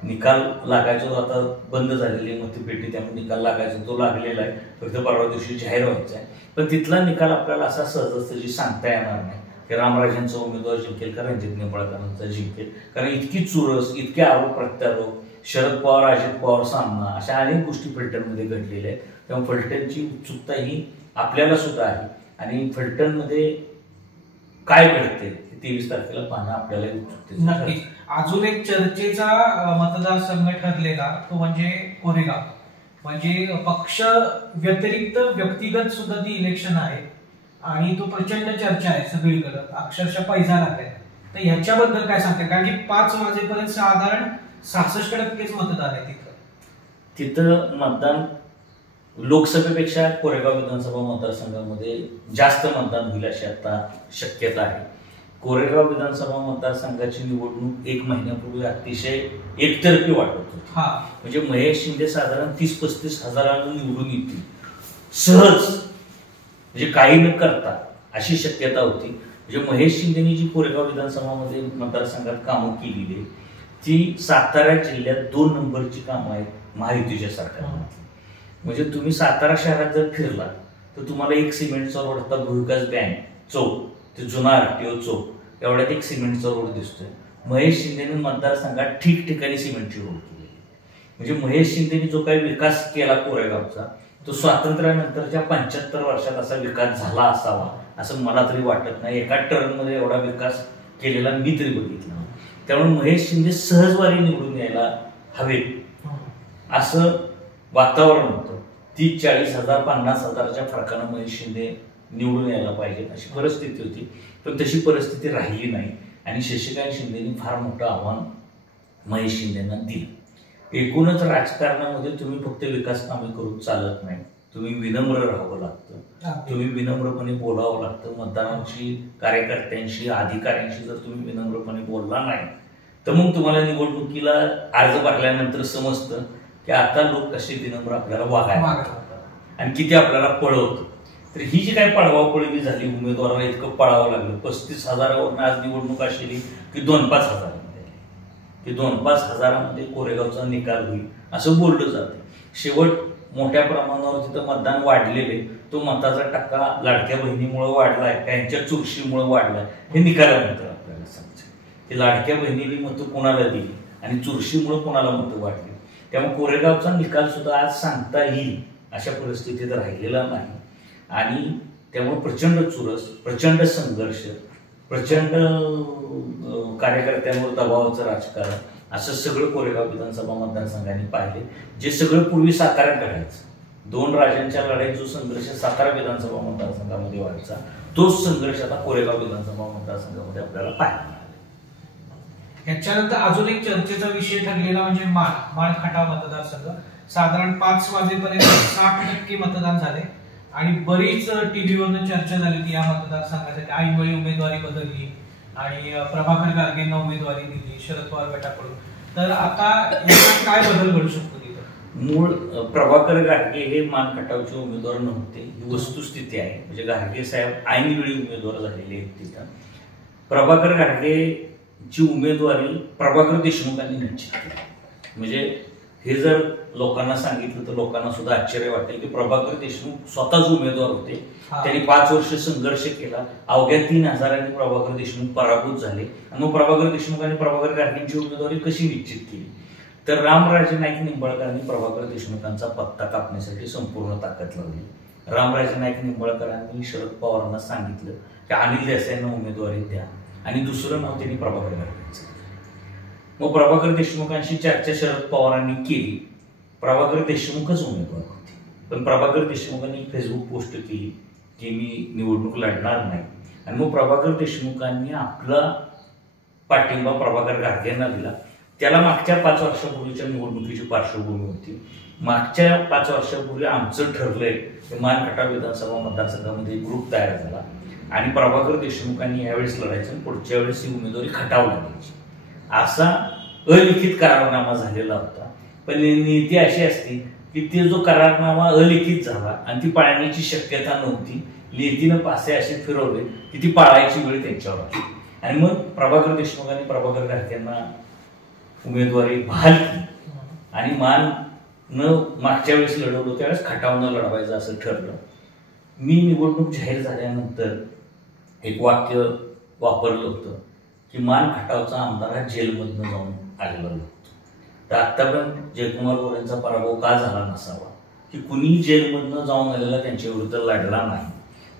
निकाल लागायचो आता बंद झालेली मतपेटी, त्यामुळे निकाल लागायचा तो लागलेला आहे, फक्त परवा दिवशी जाहीर व्हायचा आहे. पण तिथला निकाल आपल्याला असा सहजासहजी सांगता येणार नाही की रामराजेंचा उमेदवार जिंकेल का रणजित निंबाळकरांचा जिंकेल, कारण इतकी चुरस, इतके आरोप प्रत्यारोप, शरद पवार अजित पवार सामना, अशा अनेक गोष्टी फलटणमध्ये घडलेल्या आहेत. त्यामुळे फलटणची उत्सुकता ही आपल्याला सुद्धा आहे आणि फलटणमध्ये काय घडते 23 तारखेला पाहणं आपल्याला उत्सुकतेचं. नक्कीच. अजून एक चर्चेचा मतदारसंघ ठरलेला तो म्हणजे कोरेगाव. म्हणजे पक्ष व्यतिरिक्त व्यक्तिगत सुद्धा ती इलेक्शन आहे आणि तो प्रचंड चर्चा आहे सगळीकडे, अक्षरशः पैसा लागलाय. तर ह्याच्याबद्दल काय सांगते? कारण की 5 वाजेपर्यंत साधारण 66% मतदान आहे तिथं मतदान लोकसभेपेक्षा कोरेगाव विधानसभा मतदारसंघामध्ये जास्त मतदान होईल अशी आता शक्यता आहे. कोरेगाव विधानसभा मतदारसंघाची निवडणूक 1 महिन्यापूर्वी अतिशय एकतर्फी वाटत होती. म्हणजे महेश शिंदे साधारण 30-35 हजारांनी निवडून येतील सहज, म्हणजे काही न करता अशी शक्यता होती. म्हणजे महेश शिंदेनी जी कोरेगाव विधानसभामध्ये मतदारसंघात कामं केलेली आहे ती सातारा जिल्ह्यात 2 नंबरची कामं आहेत महायुतीच्या सरकारमध्ये. म्हणजे तुम्ही सातारा शहरात जर फिरला तर तुम्हाला एक सिमेंटचा रोड, आता भूविकास बँक चौक ते जुना आरटीओ चौक एवढ्यात एक सिमेंटचा रोड दिसतोय. महेश शिंदेने मतदारसंघात ठिकठिकाणी सिमेंटची रोड केली. म्हणजे महेश शिंदेने जो काही विकास केला कोरेगावचा तो स्वातंत्र्यानंतरच्या 75 वर्षात असा विकास झाला असावा असं मला तरी वाटत नाही. एका टर्ममध्ये एवढा विकास केलेला मी तरी बघितला. त्यामुळे महेश शिंदे सहजवारी निवडून यायला हवे असं वातावरण होतं. 30-40,000 50,000च्या फरकानं महेश शिंदे निवडून यायला पाहिजे अशी परिस्थिती होती. पण तशी परिस्थिती राहिली नाही आणि शशिकांत शिंदेनी फार मोठं आव्हान महेश शिंदेना दिलं. एकूणच राजकारणामध्ये तुम्ही फक्त विकास कामे करून चालत नाही, तुम्ही विनम्र राहावं लागतं, तुम्ही विनम्रपणे बोलावं लागतं. मतदारांशी, कार्यकर्त्यांशी, अधिकाऱ्यांशी जर तुम्ही विनम्रपणे बोलला नाही तर मग तुम्हाला निवडणुकीला अर्ज भरल्यानंतर समजतं की आता लोक कसे विनम्र आपल्याला वागायला आणि किती आपल्याला पळवतं. तर ही जी काही पळवापळवी झाली, उमेदवाराला इतकं पळावं लागलं, 35,000वरून आज निवडणूक असेली की 2-5 हजारामध्ये, की 2-5 हजारामध्ये कोरेगावचा निकाल होईल असं बोललं जातं. शेवट मोठ्या प्रमाणावर तिथं मतदान वाढलेले, तो मताचा टक्का लाडक्या बहिणीमुळे वाढलाय का यांच्या चुरशीमुळे वाढलाय हे निकालानंतर आपल्याला समजेल. की लाडक्या बहिणीने मतं कोणाला दिली आणि चुरशीमुळे कोणाला मतं वाढली. त्यामुळे कोरेगावचा निकाल सुद्धा आज सांगता येईल अशा परिस्थितीत राहिलेला नाही. आणि त्यामुळे प्रचंड चुरस, प्रचंड संघर्ष, प्रचंड कार्यकर्त्यांवर दबावाचं राजकारण असं सगळं कोरेगाव विधानसभा मतदारसंघाने पाहिले. जे सगळं पूर्वी साताऱ्यात घडायचं, 2 राजांच्या लढाईत जो संघर्ष सातारा विधानसभा मतदारसंघामध्ये व्हायचा तोच संघर्ष आता कोरेगाव विधानसभा मतदारसंघामध्ये आपल्याला पाहायला मिळाला. याच्यानंतर अजून एक चर्चेचा विषय ठरलेला म्हणजे माळ खटाव मतदारसंघ. साधारण 5 वाजेपर्यंत 60% मतदान झाले आणि बरीच टीव्हीवरनं चर्चा झाली की या मतदारसंघासाठी ऐनवेळी उमेदवारी बदलली आणि प्रभाकर गारगेंना उमेदवारी दिली शरद पवार गटाकडून. तर आता याच्यात काय बदल घडू शकतो तिथं? मूळ प्रभाकर गारगे हे मान खटावचे उमेदवार नव्हते, ही वस्तुस्थिती आहे. म्हणजे गारगे साहेब ऐनवेळी उमेदवार झालेले आहेत तिथं. प्रभाकर गारगेची उमेदवारी प्रभाकर देशमुखांनी निश्चित केली. म्हणजे हे जर लोकांना सांगितलं तर लोकांना सुद्धा आश्चर्य वाटेल की प्रभाकर देशमुख स्वतःच उमेदवार होते. त्यांनी 5 वर्ष संघर्ष केला, अवघ्या 3 हजारांनी प्रभाकर देशमुख पराभूत झाले. आणि मग प्रभाकर देशमुख आणि प्रभाकर गारगेंची उमेदवारी कशी निश्चित केली तर रामराजे नाईक निंबाळकरांनी प्रभाकर देशमुखांचा पत्ता कापण्यासाठी संपूर्ण ताकद लावली. रामराजे नाईक निंबाळकरांनी शरद पवारांना सांगितलं की अनिल देसाईंना उमेदवारी द्या आणि दुसरं नाव त्यांनी प्रभाकर गारगेंचं. मग प्रभाकर देशमुखांशी चर्चा शरद पवारांनी केली. प्रभाकर देशमुखच उमेदवार होते. पण प्रभाकर देशमुखांनी फेसबुक पोस्ट केली की मी निवडणूक लढणार नाही. आणि मग प्रभाकर देशमुखांनी आपला पाठिंबा प्रभाकर गारगेंना दिला. त्याला मागच्या 5 वर्षापूर्वीच्या निवडणुकीची पार्श्वभूमी होती. मागच्या 5 वर्षापूर्वी आमचं ठरलंय की मान खटाव विधानसभा मतदारसंघामध्ये ग्रुप तयार झाला आणि प्रभाकर देशमुखांनी यावेळेस लढायचं आणि पुढच्या वेळेस ही उमेदवारी खटाव लागायची असा अलिखित करारनामा झालेला होता. पण नीती अशी असती की ते जो करारनामा अलिखित झाला आणि ती पाळण्याची शक्यता नव्हती, नीतीनं पासे असे फिरवले की ती पाळायची वेळ त्यांच्यावर आली. आणि मग प्रभाकर देशमुखांनी प्रभाकर गारगेंना उमेदवारी बहाल केली आणि मान न मागच्या वेळेस लढवलं त्यावेळेस खटावनं लढवायचं असं ठरलं. मी निवडणूक जाहीर झाल्यानंतर एक वाक्य वापरलं होतं की मान खटावचा आमदार हा जेलमधनं जाऊन आलेला होतो. तर आतापर्यंत जयकुमार गोरेंचा पराभव का झाला नसावा की कुणी जेलमधनं जाऊन आलेला त्यांच्या विरुद्ध लढला नाही.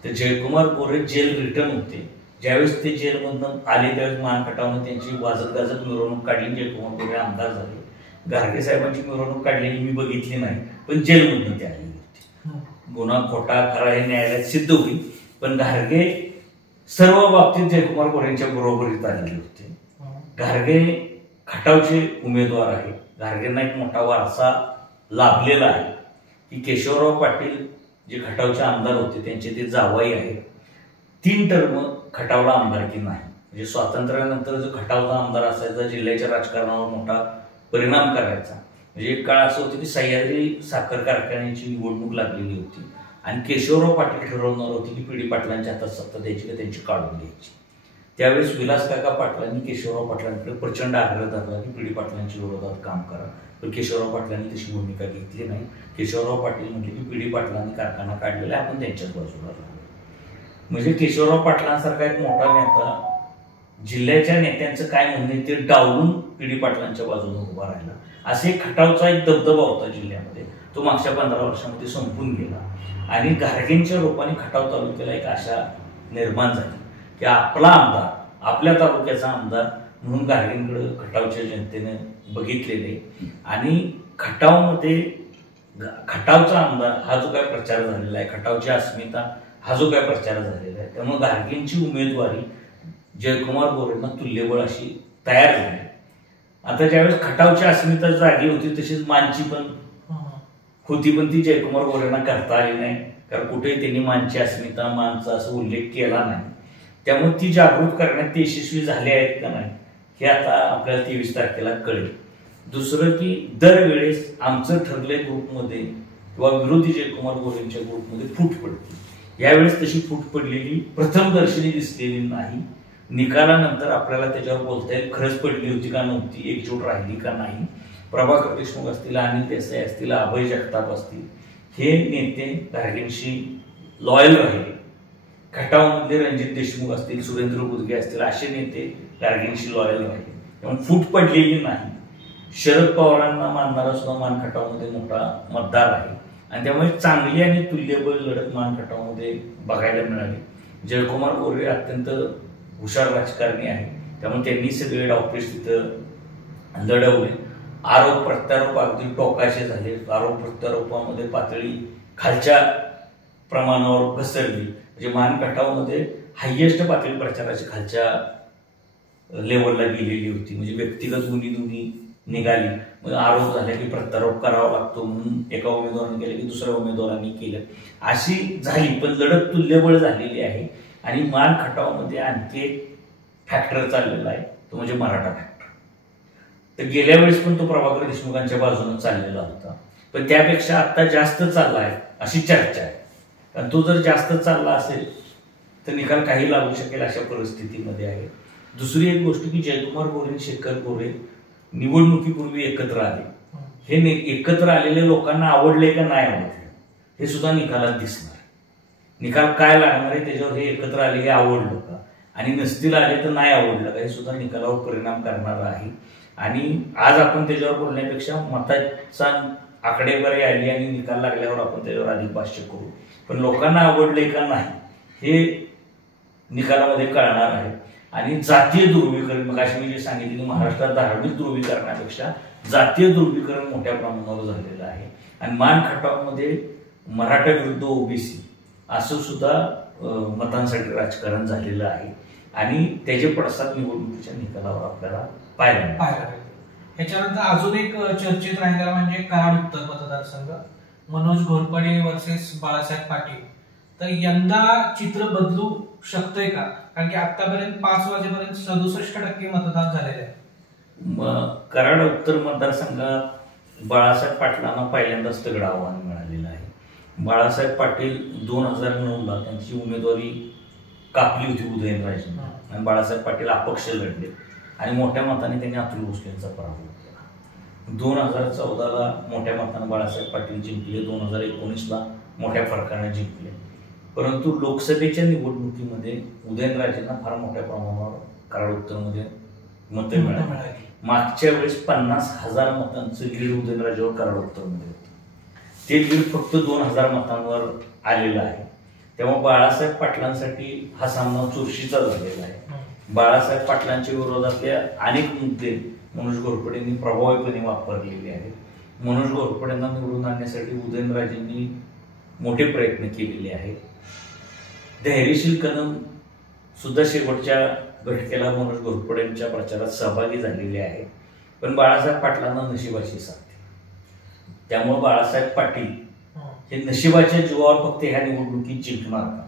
तर जयकुमार गोरे जेल रिटर्न होते ज्यावेळेस ते जेलमधून आले त्यावेळेस मान खटावनं त्यांची वाजत गाजत मिरवणूक काढली. जयकुमार गोरे आमदार झाले. घारगे साहेबांची मिरवणूक काढलेली मी बघितली नाही, पण जेलमधून ते आलेली होती. गुन्हा खोटा खरा हे न्यायालयात सिद्ध होईल, पण घारगे सर्व बाबतीत जयकुमार गोरेंच्या बरोबरीत आलेले होते. घारगे खटावचे उमेदवार आहे. घारगेंना एक मोठा वारसा लाभलेला आहे की केशवराव पाटील जे खटावचे आमदार होते त्यांचे ते जावई आहेत. 3 टर्म खटावला आमदारकी नाही. म्हणजे स्वातंत्र्यानंतर जो खटावचा आमदार असायचा जिल्ह्याच्या राजकारणावर मोठा परिणाम करायचा. म्हणजे एक काळ असं होतं की सह्याद्री साखर कारखान्याची निवडणूक लागलेली होती आणि केशवराव पाटील ठरवणार होते की पीडी पाटलांच्या हातात सत्ता द्यायची का त्यांची काढून घ्यायची. त्यावेळेस विलास काका पाटलांनी केशवराव पाटलांकडे प्रचंड आग्रह धरला की पीडी पाटलांच्या विरोधात काम करा, पण केशवराव पाटलांनी तशी भूमिका घेतली नाही. केशवराव पाटील म्हटले की पीडी पाटलांनी कारखाना काढलेला आहे, आपण त्यांच्याच बाजूला राहू. म्हणजे केशवराव पाटलांसारखा एक मोठा नेता जिल्ह्याच्या नेत्यांचं काय म्हणणे ते डावलून पीडी पाटलांच्या बाजूने उभा राहिला. असे खटावचा एक दबदबा होता जिल्ह्यामध्ये, तो मागच्या 15 वर्षामध्ये संपून गेला. आणि घारगेंच्या रूपाने खटाव तालुक्याला एक आशा निर्माण झाली की आपला आमदार, आपल्या तालुक्याचा आमदार म्हणून घारगेंकडे खटावच्या जनतेने बघितलेले. आणि खटावमध्ये खटावचा आमदार हा जो काय प्रचार झालेला आहे, खटावची अस्मिता हा जो काय प्रचार झालेला आहे, त्यामुळे घारगेंची उमेदवारी जयकुमार गोरेंना तुल्यबळ अशी तयार झाली. आता ज्यावेळेस खटावची अस्मिता जागी होती तशीच मानची पण होती, पण ती जयकुमार गोरेंना करता आली नाही, कारण कुठेही त्यांनी मानची अस्मिता मानचा असा उल्लेख केला नाही. त्यामुळे ती जागृत करण्यात ते यशस्वी झाले आहेत का नाही हे आता आपल्याला 23 तारखेला कळेल. दुसरं की दरवेळेस आमचं ठरले ग्रुपमध्ये किंवा विरोधी जयकुमार गोरेंच्या ग्रुपमध्ये फूट पडते. यावेळेस तशी फूट पडलेली प्रथम दर्शनी दिसलेली नाही. निकालानंतर आपल्याला त्याच्यावर बोलता येईल खरंच पडली होती का नव्हती, एकजूट राहिली का नाही. प्रभाकर देशमुख असतील, अनिल देसाई असतील, अभय जगताप असतील, हे नेते घारगेंशी लॉयल राहिले. खटावमधले रणजित देशमुख असतील, सुरेंद्र गुदगे असतील, असे नेते घारगेंशी लॉयल राहिले. त्यामुळे फूट पडलेली नाही. शरद पवारांना मानणारा सुद्धा मान खटावमध्ये मोठा मतदार आहे आणि त्यामुळे चांगली आणि तुल्यबळ लढत मान खटावमध्ये बघायला मिळाली. जयकुमार गोरे अत्यंत हुशार राजकारणी आहे, त्यामुळे त्यांनी सगळे डावपेच तिथं लढवले. आरोप प्रत्यारोप अगदी टोकाचे झाले. आरोप प्रत्यारोपामध्ये पातळी खालच्या प्रमाणावर घसरली. म्हणजे मान खटावमध्ये हायएस्ट पातळी प्रचाराची खालच्या लेवलला गेलेली होती. म्हणजे व्यक्तिगत गुन्ही निघाली. मग आरोप झाले की प्रत्यारोप करावा लागतो म्हणून एका उमेदवाराने केलं की दुसऱ्या उमेदवारांनी केलं, अशी झाली. पण लढत तुल्यबळ झालेली आहे. आणि मान खटावमध्ये आणखी एक फॅक्टर चाललेला आहे, तो म्हणजे मराठा फॅक्टर. तर गेल्या वेळेस पण तो प्रभाकर देशमुखांच्या बाजूने चाललेला होता, पण त्यापेक्षा आता जास्त चालला आहे अशी चर्चा आहे. कारण तो जर जास्त चालला असेल तर निकाल काही लागू शकेल अशा परिस्थितीमध्ये आहे. दुसरी एक गोष्ट की जयकुमार गोरे आणि शेखर गोरे निवडणुकीपूर्वी एकत्र आले. हे एकत्र आलेल्या लोकांना आवडले का नाही आवडले हे सुद्धा निकालात दिसणार. निकाल काय लागणार आहे त्याच्यावर हे एकत्र आले हे आवडलं का आणि नसतील आले तर नाही आवडलं का हे सुद्धा निकालावर परिणाम करणार आहे. आणि आज आपण त्याच्यावर बोलण्यापेक्षा मताचा आकडेवारी आली आणि निकाल लागल्यावर आपण त्याच्यावर अधिक भाष्य करू. पण लोकांना आवडले का नाही हे निकालामध्ये कळणार आहे. आणि जातीय ध्रुवीकरण, मग अशी मी जे सांगितले महाराष्ट्रात धार्मिक ध्रुवीकरणापेक्षा जातीय ध्रुवीकरण मोठ्या प्रमाणावर झालेलं आहे. आणि मान खटावमध्ये मराठा विरुद्ध ओबीसी असं सुद्धा मतांसाठी राजकारण झालेलं आहे. आणि त्याचे पडसाद निवडणुकीच्या निकालावर आपल्याला पाहायला मिळाले. ह्याच्यानंतर अजून एक चर्चेत राहिलेला म्हणजे कराड उत्तर मतदारसंघ, मनोज घोरपडे वर्सेस बाळासाहेब पाटील. तर यंदा चित्र बदलू शकतंय का? कारण की आतापर्यंत 5 वाजेपर्यंत 67% मतदान झालेलं आहे. कराड उत्तर मतदारसंघात बाळासाहेब पाटलांना पहिल्यांदाच तगडं आव्हान मिळालेलं आहे. बाळासाहेब पाटील 2009ला त्यांची उमेदवारी कापली होती उदयनराजेंना आणि बाळासाहेब पाटील अपक्ष लढले आणि मोठ्या मताने त्यांनी अतुल भोसलेंचा पराभव केला. 2014ला मोठ्या मताने बाळासाहेब पाटील जिंकले, 2019ला मोठ्या फरकाने जिंकले. परंतु लोकसभेच्या निवडणुकीमध्ये उदयनराजेंना फार मोठ्या प्रमाणावर कराड उत्तरमध्ये मतं मिळाली. मागच्या वेळेस 50,000 मतांचं लीड उदयनराजेवर कराड उत्तरमध्ये होतं. ते लीड फक्त 2,000 मतांवर आलेलं आहे. तेव्हा बाळासाहेब पाटलांसाठी हा सामना चुरशीचा झालेला आहे. बाळासाहेब पाटलांच्या विरोधातल्या अनेक मुद्दे मनोज घोरपडेंनी प्रभावीपणे वापरलेले आहेत. मनोज घोरपडेंना निवडून आणण्यासाठी उदयनराजेंनी मोठे प्रयत्न केलेले आहेत. धैर्यशील कदम सुद्धा शेवटच्या बैठकीला मनोज घोरपडेंच्या प्रचारात सहभागी झालेले आहेत. पण बाळासाहेब पाटलांना नशिबाची साथ. त्यामुळे बाळासाहेब पाटील हे नशिबाच्या जीवावर फक्त ह्या निवडणुकीत जिंकणार का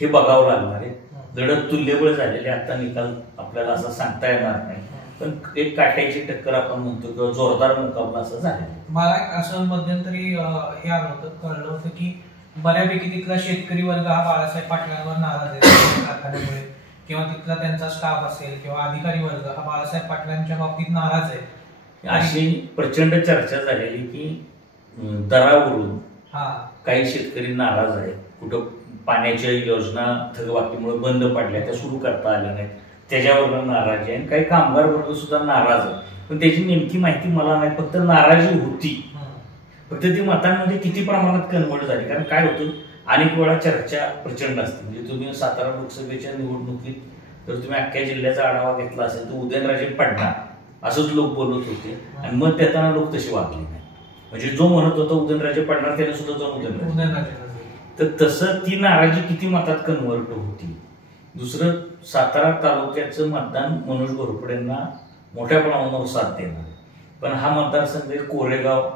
हे बघावं लागणार आहे. लढत तुल्यबळ झालेली आता निकाल आपल्याला असं सांगता येणार नाही, पण एक काट्याची टक्कर आपण म्हणतो किंवा जोरदार मुकाबला असं झालेला. मला असं मध्यंतरी हे आलं होतं, कळलं होतं की बऱ्यापैकी तिथला शेतकरी वर्ग हा बाळासाहेब पाटलांवर नाराज आहे कारखान्यामुळे, किंवा तिथला त्यांचा स्टाफ असेल किंवा अधिकारी वर्ग हा बाळासाहेब पाटलांच्या बाबतीत नाराज आहे. अशी प्रचंड चर्चा झालेली की दरावरून काही शेतकरी नाराज आहेत. कुठं पाण्याच्या योजना थकबाकीमुळे बंद पडल्या, त्या सुरू करता आल्या नाहीत, त्याच्यावर नाराज आहे. आणि काही कामगार वर्ग सुद्धा नाराज आहे, पण त्याची नेमकी माहिती मला नाही. फक्त नाराजी होती, फक्त ती मतांमध्ये किती प्रमाणात कन्वर्ट झाली. कारण काय होतं, अनेक वेळा चर्चा प्रचंड असते. म्हणजे तुम्ही सातारा लोकसभेच्या निवडणुकीत जर तुम्ही अख्ख्या जिल्ह्याचा आढावा घेतला असेल तर उदयनराजे पडणार असंच लोक बोलत होते, आणि मग देताना लोक तसे वागले नाही. म्हणजे जो म्हणत होता उदयनराजे पडणार त्याने सुद्धा जाऊन उदयनराजे. तर तसं ती नाराजी किती मतात कन्वर्ट होती. दुसरं, सातारा तालुक्याचं मतदान मनोज घोरपडेंना मोठ्या प्रमाणावर साथ देणार. पण हा मतदारसंघ कोरेगाव,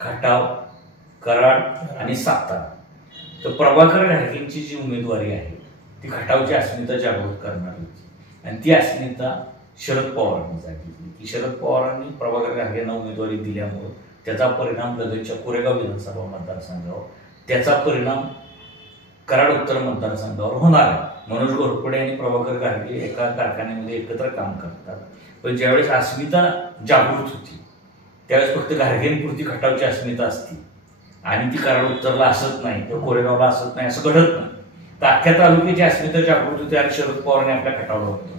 खटाव, कराड आणि सातारा. तर प्रभाकर घाडगेंची जी उमेदवारी आहे ती खटावची अस्मिता जागृत करणार होती, आणि ती अस्मिता शरद पवारांनी जागली की शरद पवारांनी प्रभाकर घाडगेंना उमेदवारी दिल्यामुळे त्याचा परिणाम लगतच्या कोरेगाव विधानसभा मतदारसंघावर, त्याचा परिणाम कराड उत्तर मतदारसंघावर होणार आहे. मनोज घोरपडे आणि प्रभाकर घाडगे एका कारखान्यामध्ये एकत्र काम करतात, पण ज्यावेळेस अस्मिता जागृत होती त्यावेळेस फक्त घाडगेंपुरती खटावची अस्मिता असती आणि ती कराड उत्तरला असत नाही किंवा कोरेगावला असत नाही, असं घडत नाही. तर अख्ख्या तालुक्याची अस्मिता जागृत होती आणि शरद पवारांनी आपल्या खटावला होतं.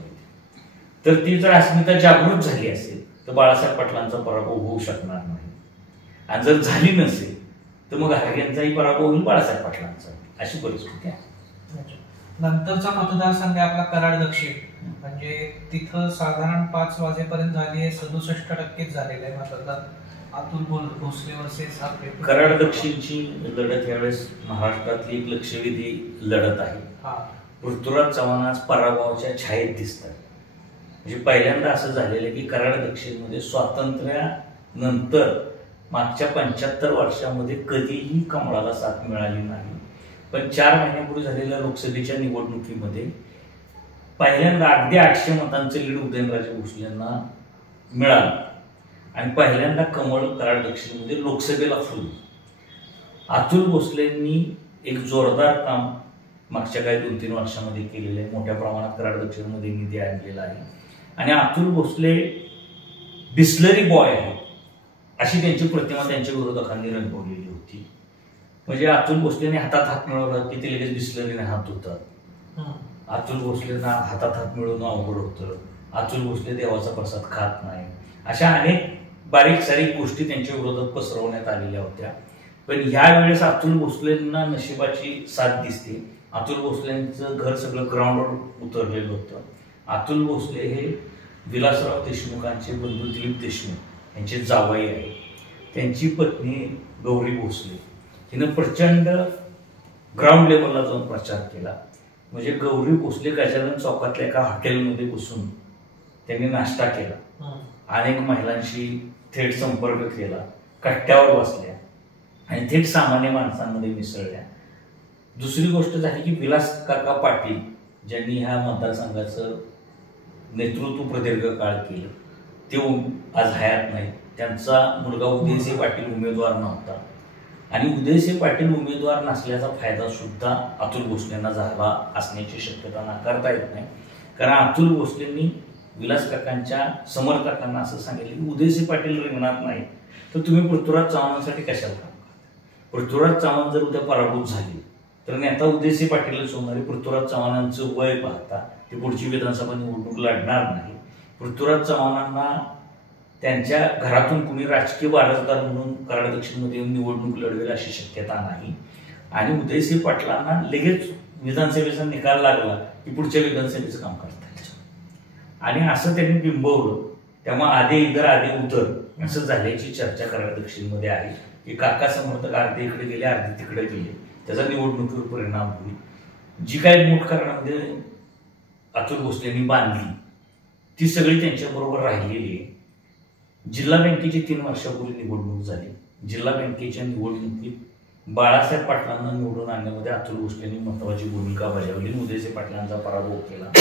तर ती जर अस्मिता जागृत झाली असेल तर बाळासाहेब पाटलांचा पराभव होऊ शकणार नाही, आणि जर झाली नसेल तर मग घाडगेंचाही पराभव होईल, बाळासाहेब पाटलांचा, अशी परिस्थिती आहे. नंतरचा मतदारसंघ आपला कराड दक्षिण, म्हणजे तिथं साधारण 5 वाजेपर्यंत झाली आहे 67% झालेलं आहे मतदान. अतुल भोसले वर्सेस कराड दक्षिणची लढत यावेळेस महाराष्ट्रातली एक लक्षवेधी लढत आहे. पृथ्वीराज चव्हाण आज पराभवाच्या छायेत दिसतात. म्हणजे पहिल्यांदा असं झालेलं की कराड दक्षिणमध्ये स्वातंत्र्यानंतर मागच्या 75 वर्षामध्ये कधीही कमळाला साथ मिळाली नाही. पण 4 महिन्यापूर्वी झालेल्या लोकसभेच्या निवडणुकीमध्ये पहिल्यांदा अगदी 800 मतांचं लीड उदयनराजे भोसलेंना मिळालं, आणि पहिल्यांदा कमळ कराड दक्षिणमध्ये लोकसभेला फुललं. अतुल भोसलेंनी एक जोरदार काम मागच्या काही 2-3 वर्षामध्ये केलेलं आहे. मोठ्या प्रमाणात कराड दक्षिणमध्ये निधी आणलेला आहे, आणि अतुल भोसले बिस्लरी बॉय आहे अशी त्यांची प्रतिमा त्यांच्या विरोधकांनी रंगवलेली होती. म्हणजे अतुल भोसलेने हातात हात मिळवला की ते लगेच बिस्लरीने हात धुतात. अतुल भोसलेंना हातात हात मिळवणं अवघड होतं. अतुल भोसले देवाचा प्रसाद खात नाही. अशा अनेक बारीक सारीक गोष्टी त्यांच्या विरोधात पसरवण्यात आलेल्या होत्या. पण यावेळेस अतुल भोसलेंना नशिबाची साथ दिसते. अतुल भोसलेंचं घर सगळं ग्राउंडवर उतरलेलं होतं. अतुल भोसले हे विलासराव देशमुखांचे बंधू दिलीप देशमुख यांचे जावई आहे. त्यांची पत्नी गौरी भोसले हिनं प्रचंड ग्राउंड लेवलला जाऊन प्रचार केला. म्हणजे गौरी भोसले गजानन चौकातल्या एका हॉटेलमध्ये बसून त्यांनी नाश्ता केला, अनेक महिलांशी थेट संपर्क केला, कट्ट्यावर बसल्या आणि थेट सामान्य माणसांमध्ये मिसळल्या. दुसरी गोष्ट झाली की विलास काका पाटील ज्यांनी ह्या मतदारसंघाचं नेतृत्व प्रदीर्घ काळ केलं ते आज हयात नाही. त्यांचा मुलगा उदयसिंह पाटील उमेदवार नव्हता, आणि उदयसिंह पाटील उमेदवार नसल्याचा फायदा सुद्धा अतुल भोसलेंना झाला असण्याची शक्यता नाकारता येत नाही. कारण अतुल भोसलेंनी विलास काकांच्या समर्थकांना असं सांगितलं की उदयसिंह पाटील रिंगणात नाही तर तुम्ही पृथ्वीराज चव्हाणांसाठी कशाला काम करता. पृथ्वीराज चव्हाण जर उद्या पराभूत झाली तर नेता उदयसिंह पाटीलच होणारे. पृथ्वीराज चव्हाणांचं वय पाहता ते पुढची विधानसभा निवडणूक लढणार नाही. पृथ्वीराज चव्हाणांना त्यांच्या घरातून कुणी राजकीय वारसदार म्हणून कराड दक्षिणमध्ये निवडणूक लढवेल अशी शक्यता नाही. आणि उदयसिंह पाटलांना लगेच विधानसभेचा निकाल लागला की पुढच्या विधानसभेचं काम करता येईल आणि असं त्यांनी बिंबवलं. त्यामुळे आधे इधर आधे उधर असं झाल्याची चर्चा कराड दक्षिणमध्ये आहे की काका समर्थक अर्धे इकडे गेले अर्धे तिकडे गेले, त्याचा निवडणुकीवर परिणाम होईल. जी काही मूठकरणामध्ये अतुल भोसलेंनी बांधली ती सगळी त्यांच्याबरोबर राहिलेली आहे. जिल्हा बँकेची 3 वर्षापूर्वी निवडणूक झाली. जिल्हा बँकेच्या निवडणुकीत बाळासाहेब पाटलांना निवडून आणण्यामध्ये अतुल भोसलेंनी महत्वाची भूमिका बजावली. उदयसिंह पाटलांचा पराभव केला.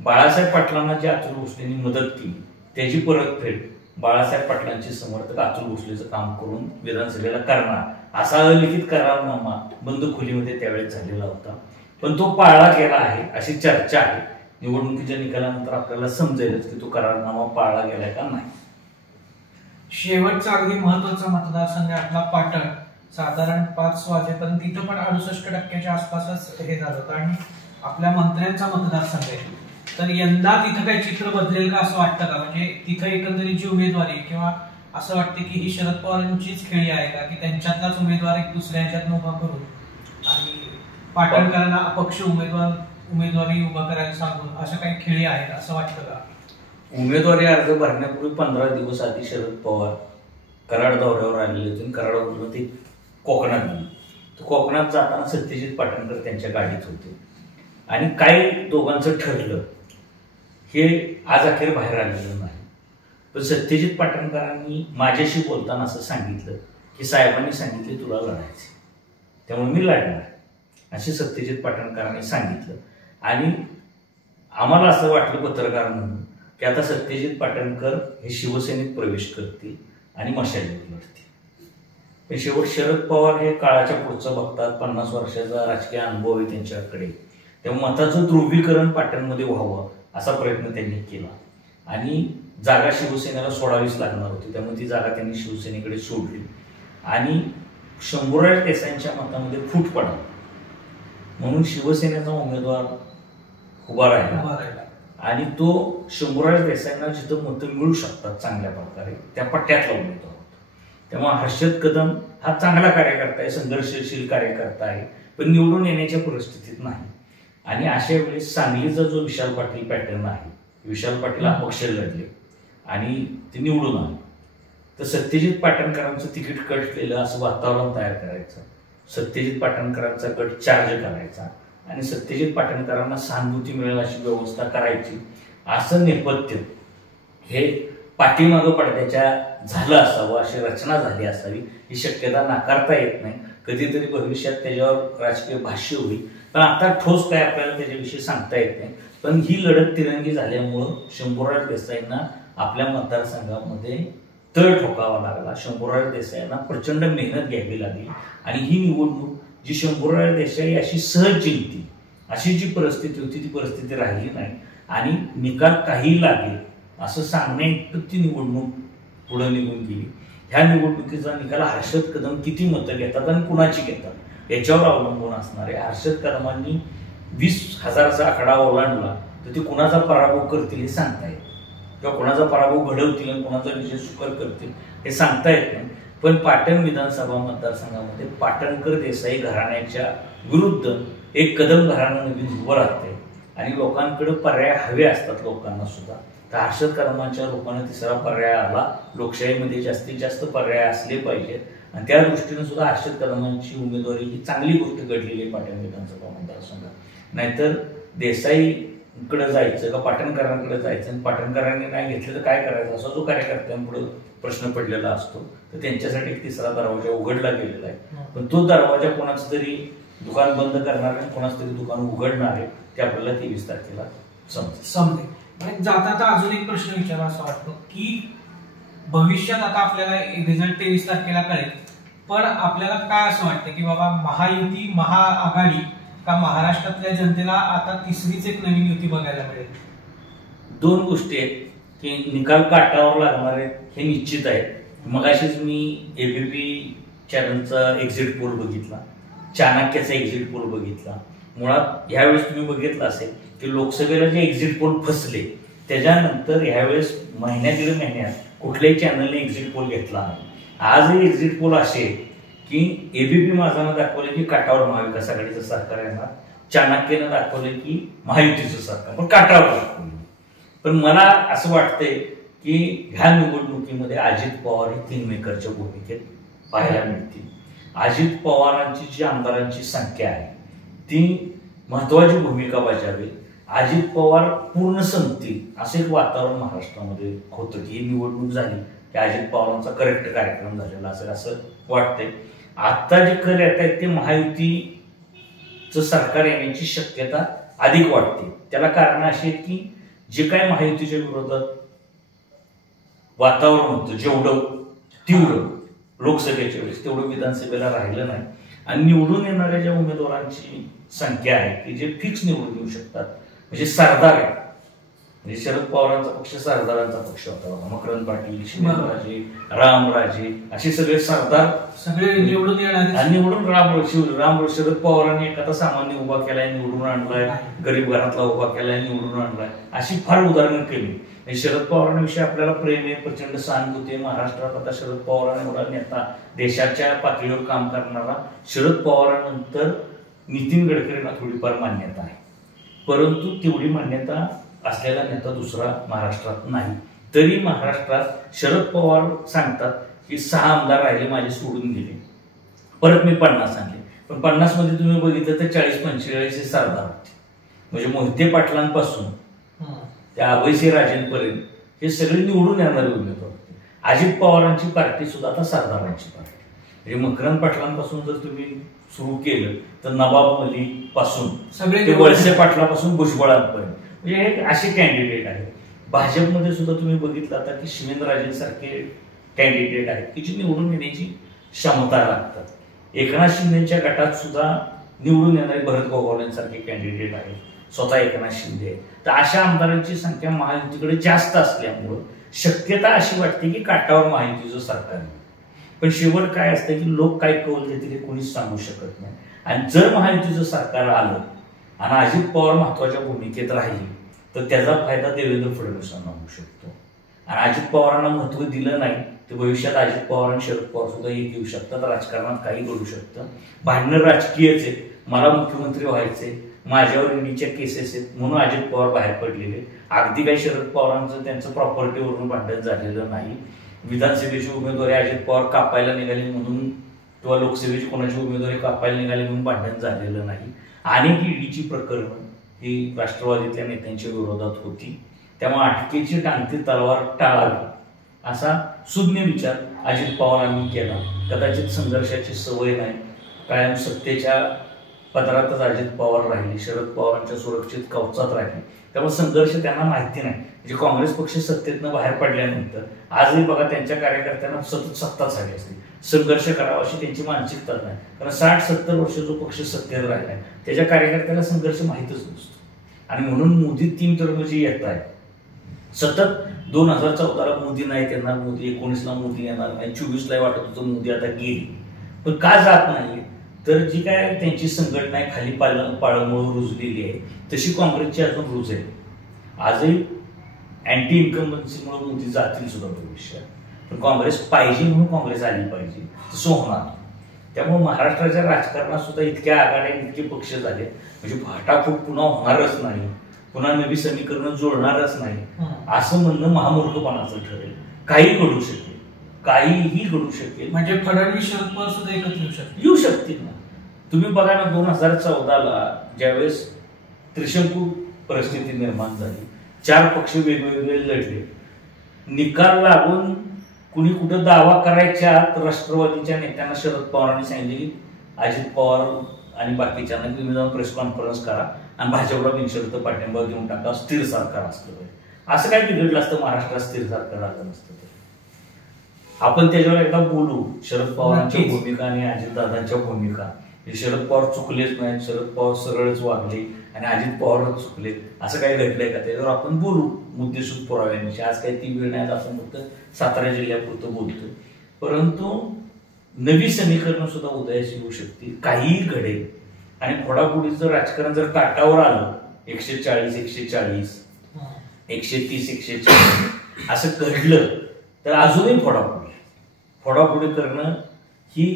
बाळासाहेब पाटलांना जी अतुल भोसलेंनी मदत केली त्याची परतफेड बाळासाहेब पाटलांचे समर्थक अतुल भोसलेचं काम करून विधानसभेला करणार असा अलिखित करारनामा बंद खोलीमध्ये त्यावेळेस झालेला होता. पण तो पाळला गेला आहे अशी चर्चा आहे. निवडणुकीच्या निकालानंतर आपल्याला समजेलच की तो करारनामा पाळला गेलाय का नाही. शेवटचा अगदी महत्वाचा मतदारसंघ आपला पाटण. साधारण 5 वाजेपर्यंत तिथं पण 68% आसपासच हे झालं होतं आणि आपल्या मंत्र्यांचा मतदारसंघ आहे. तर यंदा तिथं काही चित्र बदलेल का असं वाटतं का? म्हणजे तिथं एकंदरीत जी उमेदवारी किंवा असं वाटतं की ही शरद पवारांचीच खेळी आहे का की त्यांच्यातलाच उमेदवार एक दुसऱ्या ह्याच्यात उभा करून आणि पाटणकरांना अपक्ष उमेदवारी उभा करायला सांगून असं काही खेळी आहे असं वाटतं का? उमेदवारी अर्ज भरण्यापूर्वी 15 दिवस आधी शरद पवार कराड दौऱ्यावर आलेले होते. कराडावरून ते कोकणात गेले. तर कोकणात जाताना सत्यजित पाटणकर त्यांच्या गाडीत होते आणि काय दोघांचं ठरलं हे आज अखेर बाहेर आलेलं नाही. पण सत्यजित पाटणकरांनी माझ्याशी बोलताना असं सांगितलं की साहेबांनी सांगितले तुला लढायचे त्यामुळे मी लढणार असे सत्यजित पाटणकरांनी सांगितलं. आणि आम्हाला असं वाटलं पत्रकार म्हणून की आता सत्यजित पाटणकर हे शिवसेनेत प्रवेश करतील आणि मशालीवर लढतील. पण शेवट शरद पवार हे काळाच्या पुढचं बघतात. 50 वर्षाचा राजकीय अनुभव आहे त्यांच्याकडे. तेव्हा मताचं ध्रुवीकरण पाटणमध्ये व्हावं असा प्रयत्न त्यांनी केला आणि जागा शिवसेनेला सोडावीच लागणार होती. त्यामुळे ती जागा त्यांनी शिवसेनेकडे सोडली आणि शंभूराज देसाईंच्या मतामध्ये फूट पडला म्हणून शिवसेनेचा उमेदवार उभा राहिला आणि तो शंभूराज देसाईंना जिथं मतं मिळू शकतात चांगल्या प्रकारे त्या पट्ट्यातला उमेदवार होता. तेव्हा हर्षद कदम हा चांगला कार्यकर्ता आहे, संघर्षशील कार्यकर्ता आहे, पण निवडून येण्याच्या परिस्थितीत नाही. आणि अशा वेळेस सांगलीचा जो विशाल पाटील पॅटर्न आहे, विशाल पाटील अपक्ष लढले आणि ते निवडून आले. तर सत्यजित पाटणकरांचं तिकीट कट केलं असं वातावरण तयार करायचं, सत्यजित पाटणकरांचा गट चार्ज करायचा आणि सत्यजित पाटणकरांना सहानुभूती मिळेल अशी व्यवस्था करायची असं नेपथ्य हे पाठीमागं पडद्याच्या झालं असावं, अशी रचना झाली असावी ही शक्यता नाकारता येत नाही. कधीतरी भविष्यात त्याच्यावर राजकीय भाष्य होईल, पण आता ठोस काय आपल्याला त्याच्याविषयी सांगता येत नाही. पण ही लढत तिरंगी झाल्यामुळं शंभूराज देसाईंना आपल्या मतदारसंघामध्ये तळ ठोकावा लागला. शंभूराज देसाईंना प्रचंड मेहनत घ्यावी लागली आणि ही निवडणूक जी शंभूराज देसाई अशी सहज जिंकती अशी जी परिस्थिती होती ती परिस्थिती राहिली नाही आणि निकाल काही लागेल असं सांगण्याइतपत ती निवडणूक पुढे निघून गेली. ह्या निवडणुकीचा निकाल हर्षद कदम किती मतं घेतात आणि कुणाची घेतात याच्यावर अवलंबून असणार आहे. हर्षद कदमांनी 20,000चा आकडा ओलांडला तर ते कुणाचा पराभव करतील हे सांगता येत किंवा कुणाचा पराभव घडवतील आणि कुणाचा विजय सुकर करतील हे सांगता येत नाही. पण पाटण विधानसभा मतदारसंघामध्ये पाटणकर देसाई घराण्याच्या विरुद्ध एक कदम घराणं नवीन उभं राहते आणि लोकांकडे पर्याय हवे असतात लोकांना सुद्धा. तर हर्षद कदमांच्या लोकांना तिसरा पर्याय आला. लोकशाहीमध्ये जास्तीत जास्त पर्याय असले पाहिजेत आणि त्या दृष्टीने सुद्धा हर्षद कदमांची उमेदवारी ही चांगली गोष्ट घडलेली आहे पाटण विधानसभा मतदारसंघात. नाहीतर देसाईकडे जायचं का पाटणकरांकडे जायचं आणि पाटणकरांनी नाही घेतलं तर काय करायचं असा जो कार्यकर्त्यांपुढे प्रश्न पडलेला असतो. तर त्यांच्यासाठी एक तिसरा दरवाजा उघडला गेलेला आहे. पण तो दरवाजा कोणाचं तरी दुकान बंद करणार आहे, कोणाचं तरी दुकान उघडणार आहे ते आपल्याला 23 तारखेला समजेल. जाता अजून एक प्रश्न विचारा असं वाटतो की भविष्यात आता आपल्याला रिझल्ट 23 तारखेला कळेल, पण आपल्याला काय असं वाटतं की बाबा महायुती महाआघाडी का महाराष्ट्रातल्या जनतेला आता तिसरीच एक नवीन युती बघायला मिळेल? 2 गोष्टी आहेत की निकाल काटावर लागणार आहेत हे निश्चित आहे. मगाशीच मी एबीपी चॅनलचा एक्झिट पोल बघितला, चाणक्याचा एक्झिट पोल बघितला. मुळात ह्यावेळेस तुम्ही बघितलं असेल की लोकसभेला जे एक्झिट पोल फसले त्याच्यानंतर ह्यावेळेस महिन्यात कुठल्याही चॅनलने एक्झिट पोल घेतला नाही. आजही एक्झिट पोल असे की एबीपी माझानं दाखवले की काटावर महाविकास आघाडीचं सरकार येणार, चाणक्यनं दाखवले की महायुतीचं सरकार, पण काटावर दाखवले. पण मला असं वाटतंय की ह्या निवडणुकीमध्ये अजित पवार ही किंगमेकरच्या भूमिकेत पाहायला मिळतील. अजित पवारांची जी आमदारांची संख्या आहे ती महत्वाची भूमिका बजावेल. अजित पवार पूर्ण संपतील असं एक वातावरण महाराष्ट्रामध्ये होतं की ही निवडणूक झाली की अजित पवारांचा करेक्ट कार्यक्रम झालेला असेल असं वाटतंय. आता जे कर येत आहेत ते महायुतीचं सरकार येण्याची शक्यता अधिक वाटते. त्याला कारण अशी आहेत की जे काय महायुतीच्या विरोधात वातावरण होतं जेवढं तीव्र लोकसभेच्या वेळेस तेवढं विधानसभेला राहिलं नाही. आणि निवडून येणाऱ्या ज्या उमेदवारांची संख्या आहे की जे फिक्स निवडून येऊ शकतात, म्हणजे सरदार आहे, म्हणजे शरद पवारांचा पक्ष सरदारांचा पक्ष होता. मकरंद पाटील, शिवेंद्रराजे, रामराजे असे सगळे सरदार सगळे निवडून येणार. आणि निवडून राम शरद पवारांनी एखादा सामान्य उभा केलाय, निवडून आणलाय, गरीब घरातला उभा केलाय, निवडून आणलाय, अशी फार उदाहरणं केली. शरद पवारांविषयी आपल्याला प्रेम आहे, प्रचंड सहानुभूती आहे. महाराष्ट्रात आता शरद पवारांएवढा नेता, देशाच्या पातळीवर काम करणारा शरद पवारांनंतर नितीन गडकरींना थोडीफार मान्यता आहे, परंतु तेवढी मान्यता असलेला नेता दुसरा महाराष्ट्रात नाही. तरी महाराष्ट्रात शरद पवार सांगतात की 6 आमदार राहिले माझे सोडून गेले, परत मी 50 आणले. पण 50 मध्ये तुम्ही बघितलं तर 40-45 हे सरदार होते. म्हणजे मोहिते पाटलांपासून त्या अभयसिंह राजेंपर्यंत हे सगळे निवडून येणारे उमेदवार होते. अजित पवारांची पार्टी सुद्धा आता सरदारांची पार्टी. म्हणजे मकरंद पाटलांपासून जर तुम्ही सुरू केलं तर नवाब मलिक पासून सगळे वळसे पाटलापासून भुजबळांपर्यंत म्हणजे हे असे कॅन्डिडेट आहेत. भाजपमध्ये सुद्धा तुम्ही बघितलं आता की शिवेंद्रराजेंसारखे कॅन्डिडेट आहेत की जी निवडून येण्याची क्षमता लागतात. एकनाथ शिंदेच्या गटात सुद्धा निवडून येणारे भरत गोगावलेंसारखे कॅन्डिडेट आहेत, स्वतः एकनाथ शिंदे. तर अशा आमदारांची संख्या महायुतीकडे जास्त असल्यामुळं शक्यता अशी वाटते की काटावर महायुतीचं सरकार आहे. पण शेवट काय असतं की लोक काय कौल देतील हे कोणीच सांगू शकत नाही. आणि जर महायुतीचं सरकार आलं आणि अजित पवार महत्वाच्या भूमिकेत राहिले तर त्याचा फायदा देवेंद्र फडणवीसांना होऊ शकतो. आणि अजित पवारांना महत्व दिलं नाही तर भविष्यात अजित पवार आणि शरद पवार सुद्धा एक येऊ शकतात. राजकारणात काही घडू शकतं. भांडणं राजकीयच आहे. मला मुख्यमंत्री व्हायचे, माझ्यावर ईडीच्या केसेस आहेत म्हणून अजित पवार बाहेर पडलेले. अगदी काही शरद पवारांचं त्यांचं प्रॉपर्टीवरून भांडण झालेलं नाही. विधानसभेची उमेदवारी अजित पवार कापायला निघाली म्हणून किंवा लोकसभेची कोणाची उमेदवारी कापायला निघाली म्हणून भांडण झालेलं नाही. अनेक ईडीची प्रकरणं ही राष्ट्रवादीतल्या नेत्यांच्या विरोधात होती. त्यामुळे अटकेची टांगती तलवार टाळावी असा सुज्ञ विचार अजित पवारांनी केला. कदाचित संघर्षाची सवय नाही, कायम सत्तेच्या पदरातच अजित पवार राहिले, शरद पवारांच्या सुरक्षित कवचात राहिले. त्यामुळे संघर्ष त्यांना माहिती नाही. म्हणजे काँग्रेस पक्ष सत्तेतनं बाहेर पडल्यानंतर आजही बघा त्यांच्या कार्यकर्त्यांना सतत सत्ता झाली असते, संघर्ष करावा अशी त्यांची मानसिकता नाही. कारण 60-70 वर्ष जो पक्ष सत्तेत राहिलाय त्याच्या कार्यकर्त्याला संघर्ष माहितच नसतो. आणि म्हणून मोदी 3 टर्म जी येत आहे सतत 2014ला मोदी नाही येणार, मोदी 19ला मोदी येणार नाही, 24ला वाटत होतं मोदी आता गेली. पण का जात नाही तर जी काय त्यांची संघटना आहे खाली पाळंमुळं रुजलेली आहे तशी काँग्रेसची अजून रुज आहे. आजही अँटी इन्कम्बन्सीमुळे मोदी जातील सुद्धा भविष्यात. पण काँग्रेस पाहिजे म्हणून काँग्रेस आली पाहिजे, तसं होणार. त्यामुळे महाराष्ट्राच्या राजकारणात सुद्धा इतक्या आघाड्या इतके पक्ष झाले म्हणजे फाटाफूट पुन्हा होणारच नाही, पुन्हा नवी समीकरण जुळणारच नाही असं म्हणणं महामूर्खपणाचं ठरेल. काही घडू शकेल, काहीही घडू शकेल. म्हणजे फडणवीस शरद पवार सुद्धा एकत्र येऊ शकतील ना. तुम्ही बघा ना 2014ला ज्यावेळेस त्रिशंकू परिस्थिती निर्माण झाली, 4 पक्ष वेगवेगळे लढले, निकाल लागून कुणी कुठं दावा करायच्या आत राष्ट्रवादीच्या नेत्यांना शरद पवारांनी सांगितले की अजित पवार आणि बाकीच्यांना तुम्ही जाऊन प्रेस कॉन्फरन्स करा आणि भाजपला बिनशर्त पाठिंबा देऊन टाका, स्थिर सरकार असलं पाहिजे. असं काय बिघडलं असतं महाराष्ट्रात स्थिर सरकार आलं नसतं. आपण त्याच्यावर एकदा बोलू, शरद पवारांची भूमिका आणि अजितदादांच्या भूमिका. शरद पवार चुकलेच नाही, शरद पवार सरळच वागले आणि अजित पवारच चुकले असं काही घडलंय का त्याच्यावर आपण बोलू मुद्देसूद पुराव्यांची. आज काही ती वेळ नाही, आपण फक्त सातारा जिल्ह्यापुरतं बोलतोय. परंतु नवी समीकरणं सुद्धा उदयास येऊ शकतील, काहीही घडेल. आणि फोडाफोडीचं राजकारण जर काटावर आलं 140, 140, 130, 140 असं घडलं तर अजूनही फोडाफोडी करणं ही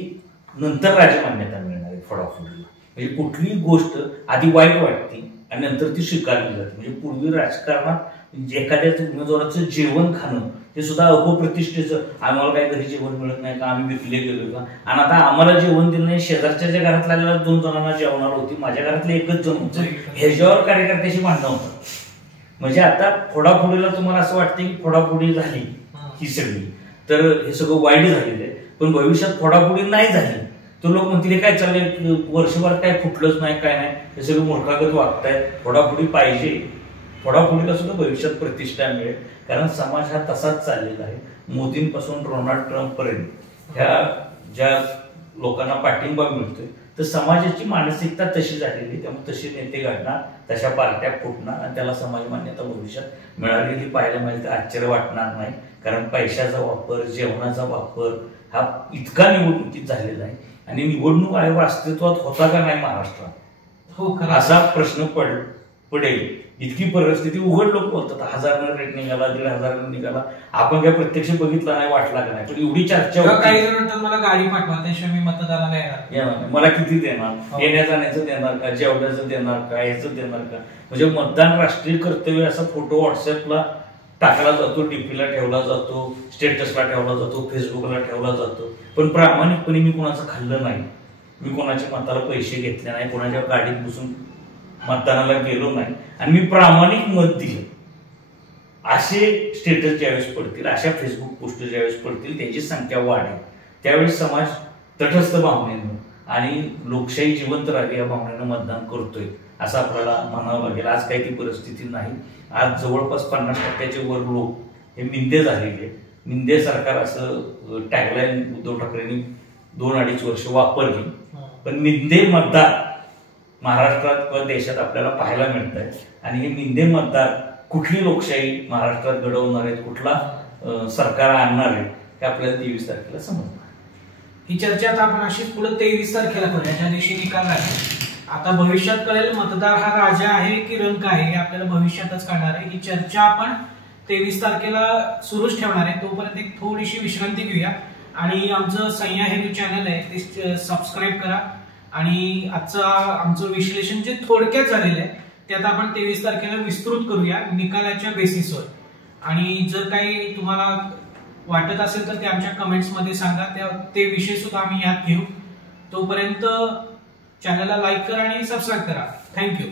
नंतर राजमान्यता मिळणार आहे फोडाफोडीला. म्हणजे कुठलीही गोष्ट आधी वाईट वाटते आणि नंतर ती स्वीकारली जाते. म्हणजे पूर्वी राजकारणात एखाद्या उमेदवाराचं जेवण खाणं हे सुद्धा अपप्रतिष्ठेचं, आम्हाला काही घरी जेवण मिळत नाही का, आम्ही विकले गेलो का, आणि आता आम्हाला जेवण दिलं नाही, शेजारच्या ज्या घरातल्या 2 जणांना जेवणार होती, माझ्या घरातले एकच जण होतं, ह्याच्यावर कार्यकर्त्याशी भांडणं होतं. म्हणजे आता फोडाफोडीला तुम्हाला असं वाटतं की फोडाफोडी झाली ही सगळी, तर हे सगळं वाईट झालेलं आहे. पण भविष्यात फोडाफोडी नाही झाली तर लोक म्हणतील काय चाललंय, वर्षभर काय फुटलंच नाही, काय नाही, हे सगळं मूर्खागत वागतायत. फोडाफोडी पाहिजे, फोडाफोडीला सुद्धा भविष्यात प्रतिष्ठा मिळेल. कारण समाज हा तसाच चाललेला आहे. मोदींपासून डोनाल्ड ट्रम्प पर्यंत ह्या ज्या लोकांना पाठिंबा मिळतोय तर समाजाची मानसिकता तशी झालेली, त्यामुळे तसे नेते घडणार, तशा पार्ट्या फुटणार आणि त्याला समाज मान्यता भविष्यात मिळालेली पाहायला मिळेल. तर आश्चर्य वाटणार नाही. कारण पैशाचा वापर, जेवणाचा वापर हा इतका निवडणुकीत झालेला आहे. आणि निवडणूक आयोग अस्तित्वात होता का नाही महाराष्ट्रात, हो असा प्रश्न पडेल. इतकी परिस्थिती उघड लोक बोलतात 1000 रेट निघाला, 1500 निघाला, आपण काय प्रत्यक्ष बघितला नाही, वाटला का नाही, पण एवढी चर्चा होती. काही जण म्हणतात मला गाडी पाठवा त्याशिवाय मी मतदानाला येणार, मला किती देणार, येण्या जाण्याचं देणार का, जेवण्याचं देणार का, याचं देणार का. म्हणजे मतदान राष्ट्रीय कर्तव्य असा फोटो व्हॉट्सअपला टाकला जातो, डीपीला ठेवला जातो, स्टेटसला ठेवला जातो, फेसबुकला ठेवला जातो. पण प्रामाणिकपणे मी कोणाचं खाल्लं नाही, मी कोणाच्या मताला पैसे घेतले नाही, कोणाच्या गाडीत बसून मतदानाला गेलो नाही आणि मी प्रामाणिक मत दिलं, असे स्टेटस ज्यावेळेस पडतील, अशा फेसबुक पोस्ट ज्यावेळेस पडतील, त्याची संख्या वाढेल. त्यावेळेस समाज तटस्थ भावनेनं आणि लोकशाही जिवंत राहावी या भावनेनं मतदान करतोय असं आपल्याला म्हणावं लागेल. आज काही ती परिस्थिती नाही. आज जवळपास 50% वर लोक हे मिंदे झालेले. मिंदे सरकार असं टॅगलाईन उद्धव ठाकरेंनी 2-2.5 वर्ष वापरली, पण मिंदे मतदार महाराष्ट्रात किंवा देशात आपल्याला पाहायला मिळत आहे. आणि हे मिंदे मतदार कुठली लोकशाही महाराष्ट्रात घडवणार आहेत, कुठला सरकार आणणार आहे, हे आपल्याला 23 तारखेला समजणार. ही चर्चा आता आपण अशीच पुढे 23 तारखेला करूया, ज्या दिवशी निकाल लागेल. आता भविष्यात कळेल मतदार हा राजा आहे की रंक आहे, हे आपल्याला भविष्यातच कळणार आहे. ही चर्चा आपण 23 तारखेला सुरूच ठेवणार आहे. तोपर्यंत एक थोडीशी विश्रांती घेऊया आणि आमचं सह्या हेरू चॅनल आहे ते सबस्क्राईब करा. आणि आमचं विश्लेषण जे थोडक्यात झालेलं आहे त्यात आपण 23 तारखेला विस्तृत करूया निकालाच्या बेसिसवर. आणि जर काही तुम्हाला वाटत असेल तर ते आमच्या कमेंट्समध्ये सांगा, ते विषय सुद्धा आम्ही यात घेऊ. तोपर्यंत चॅनलला लाईक करा आणि सबस्क्राईब करा. थँक्यू.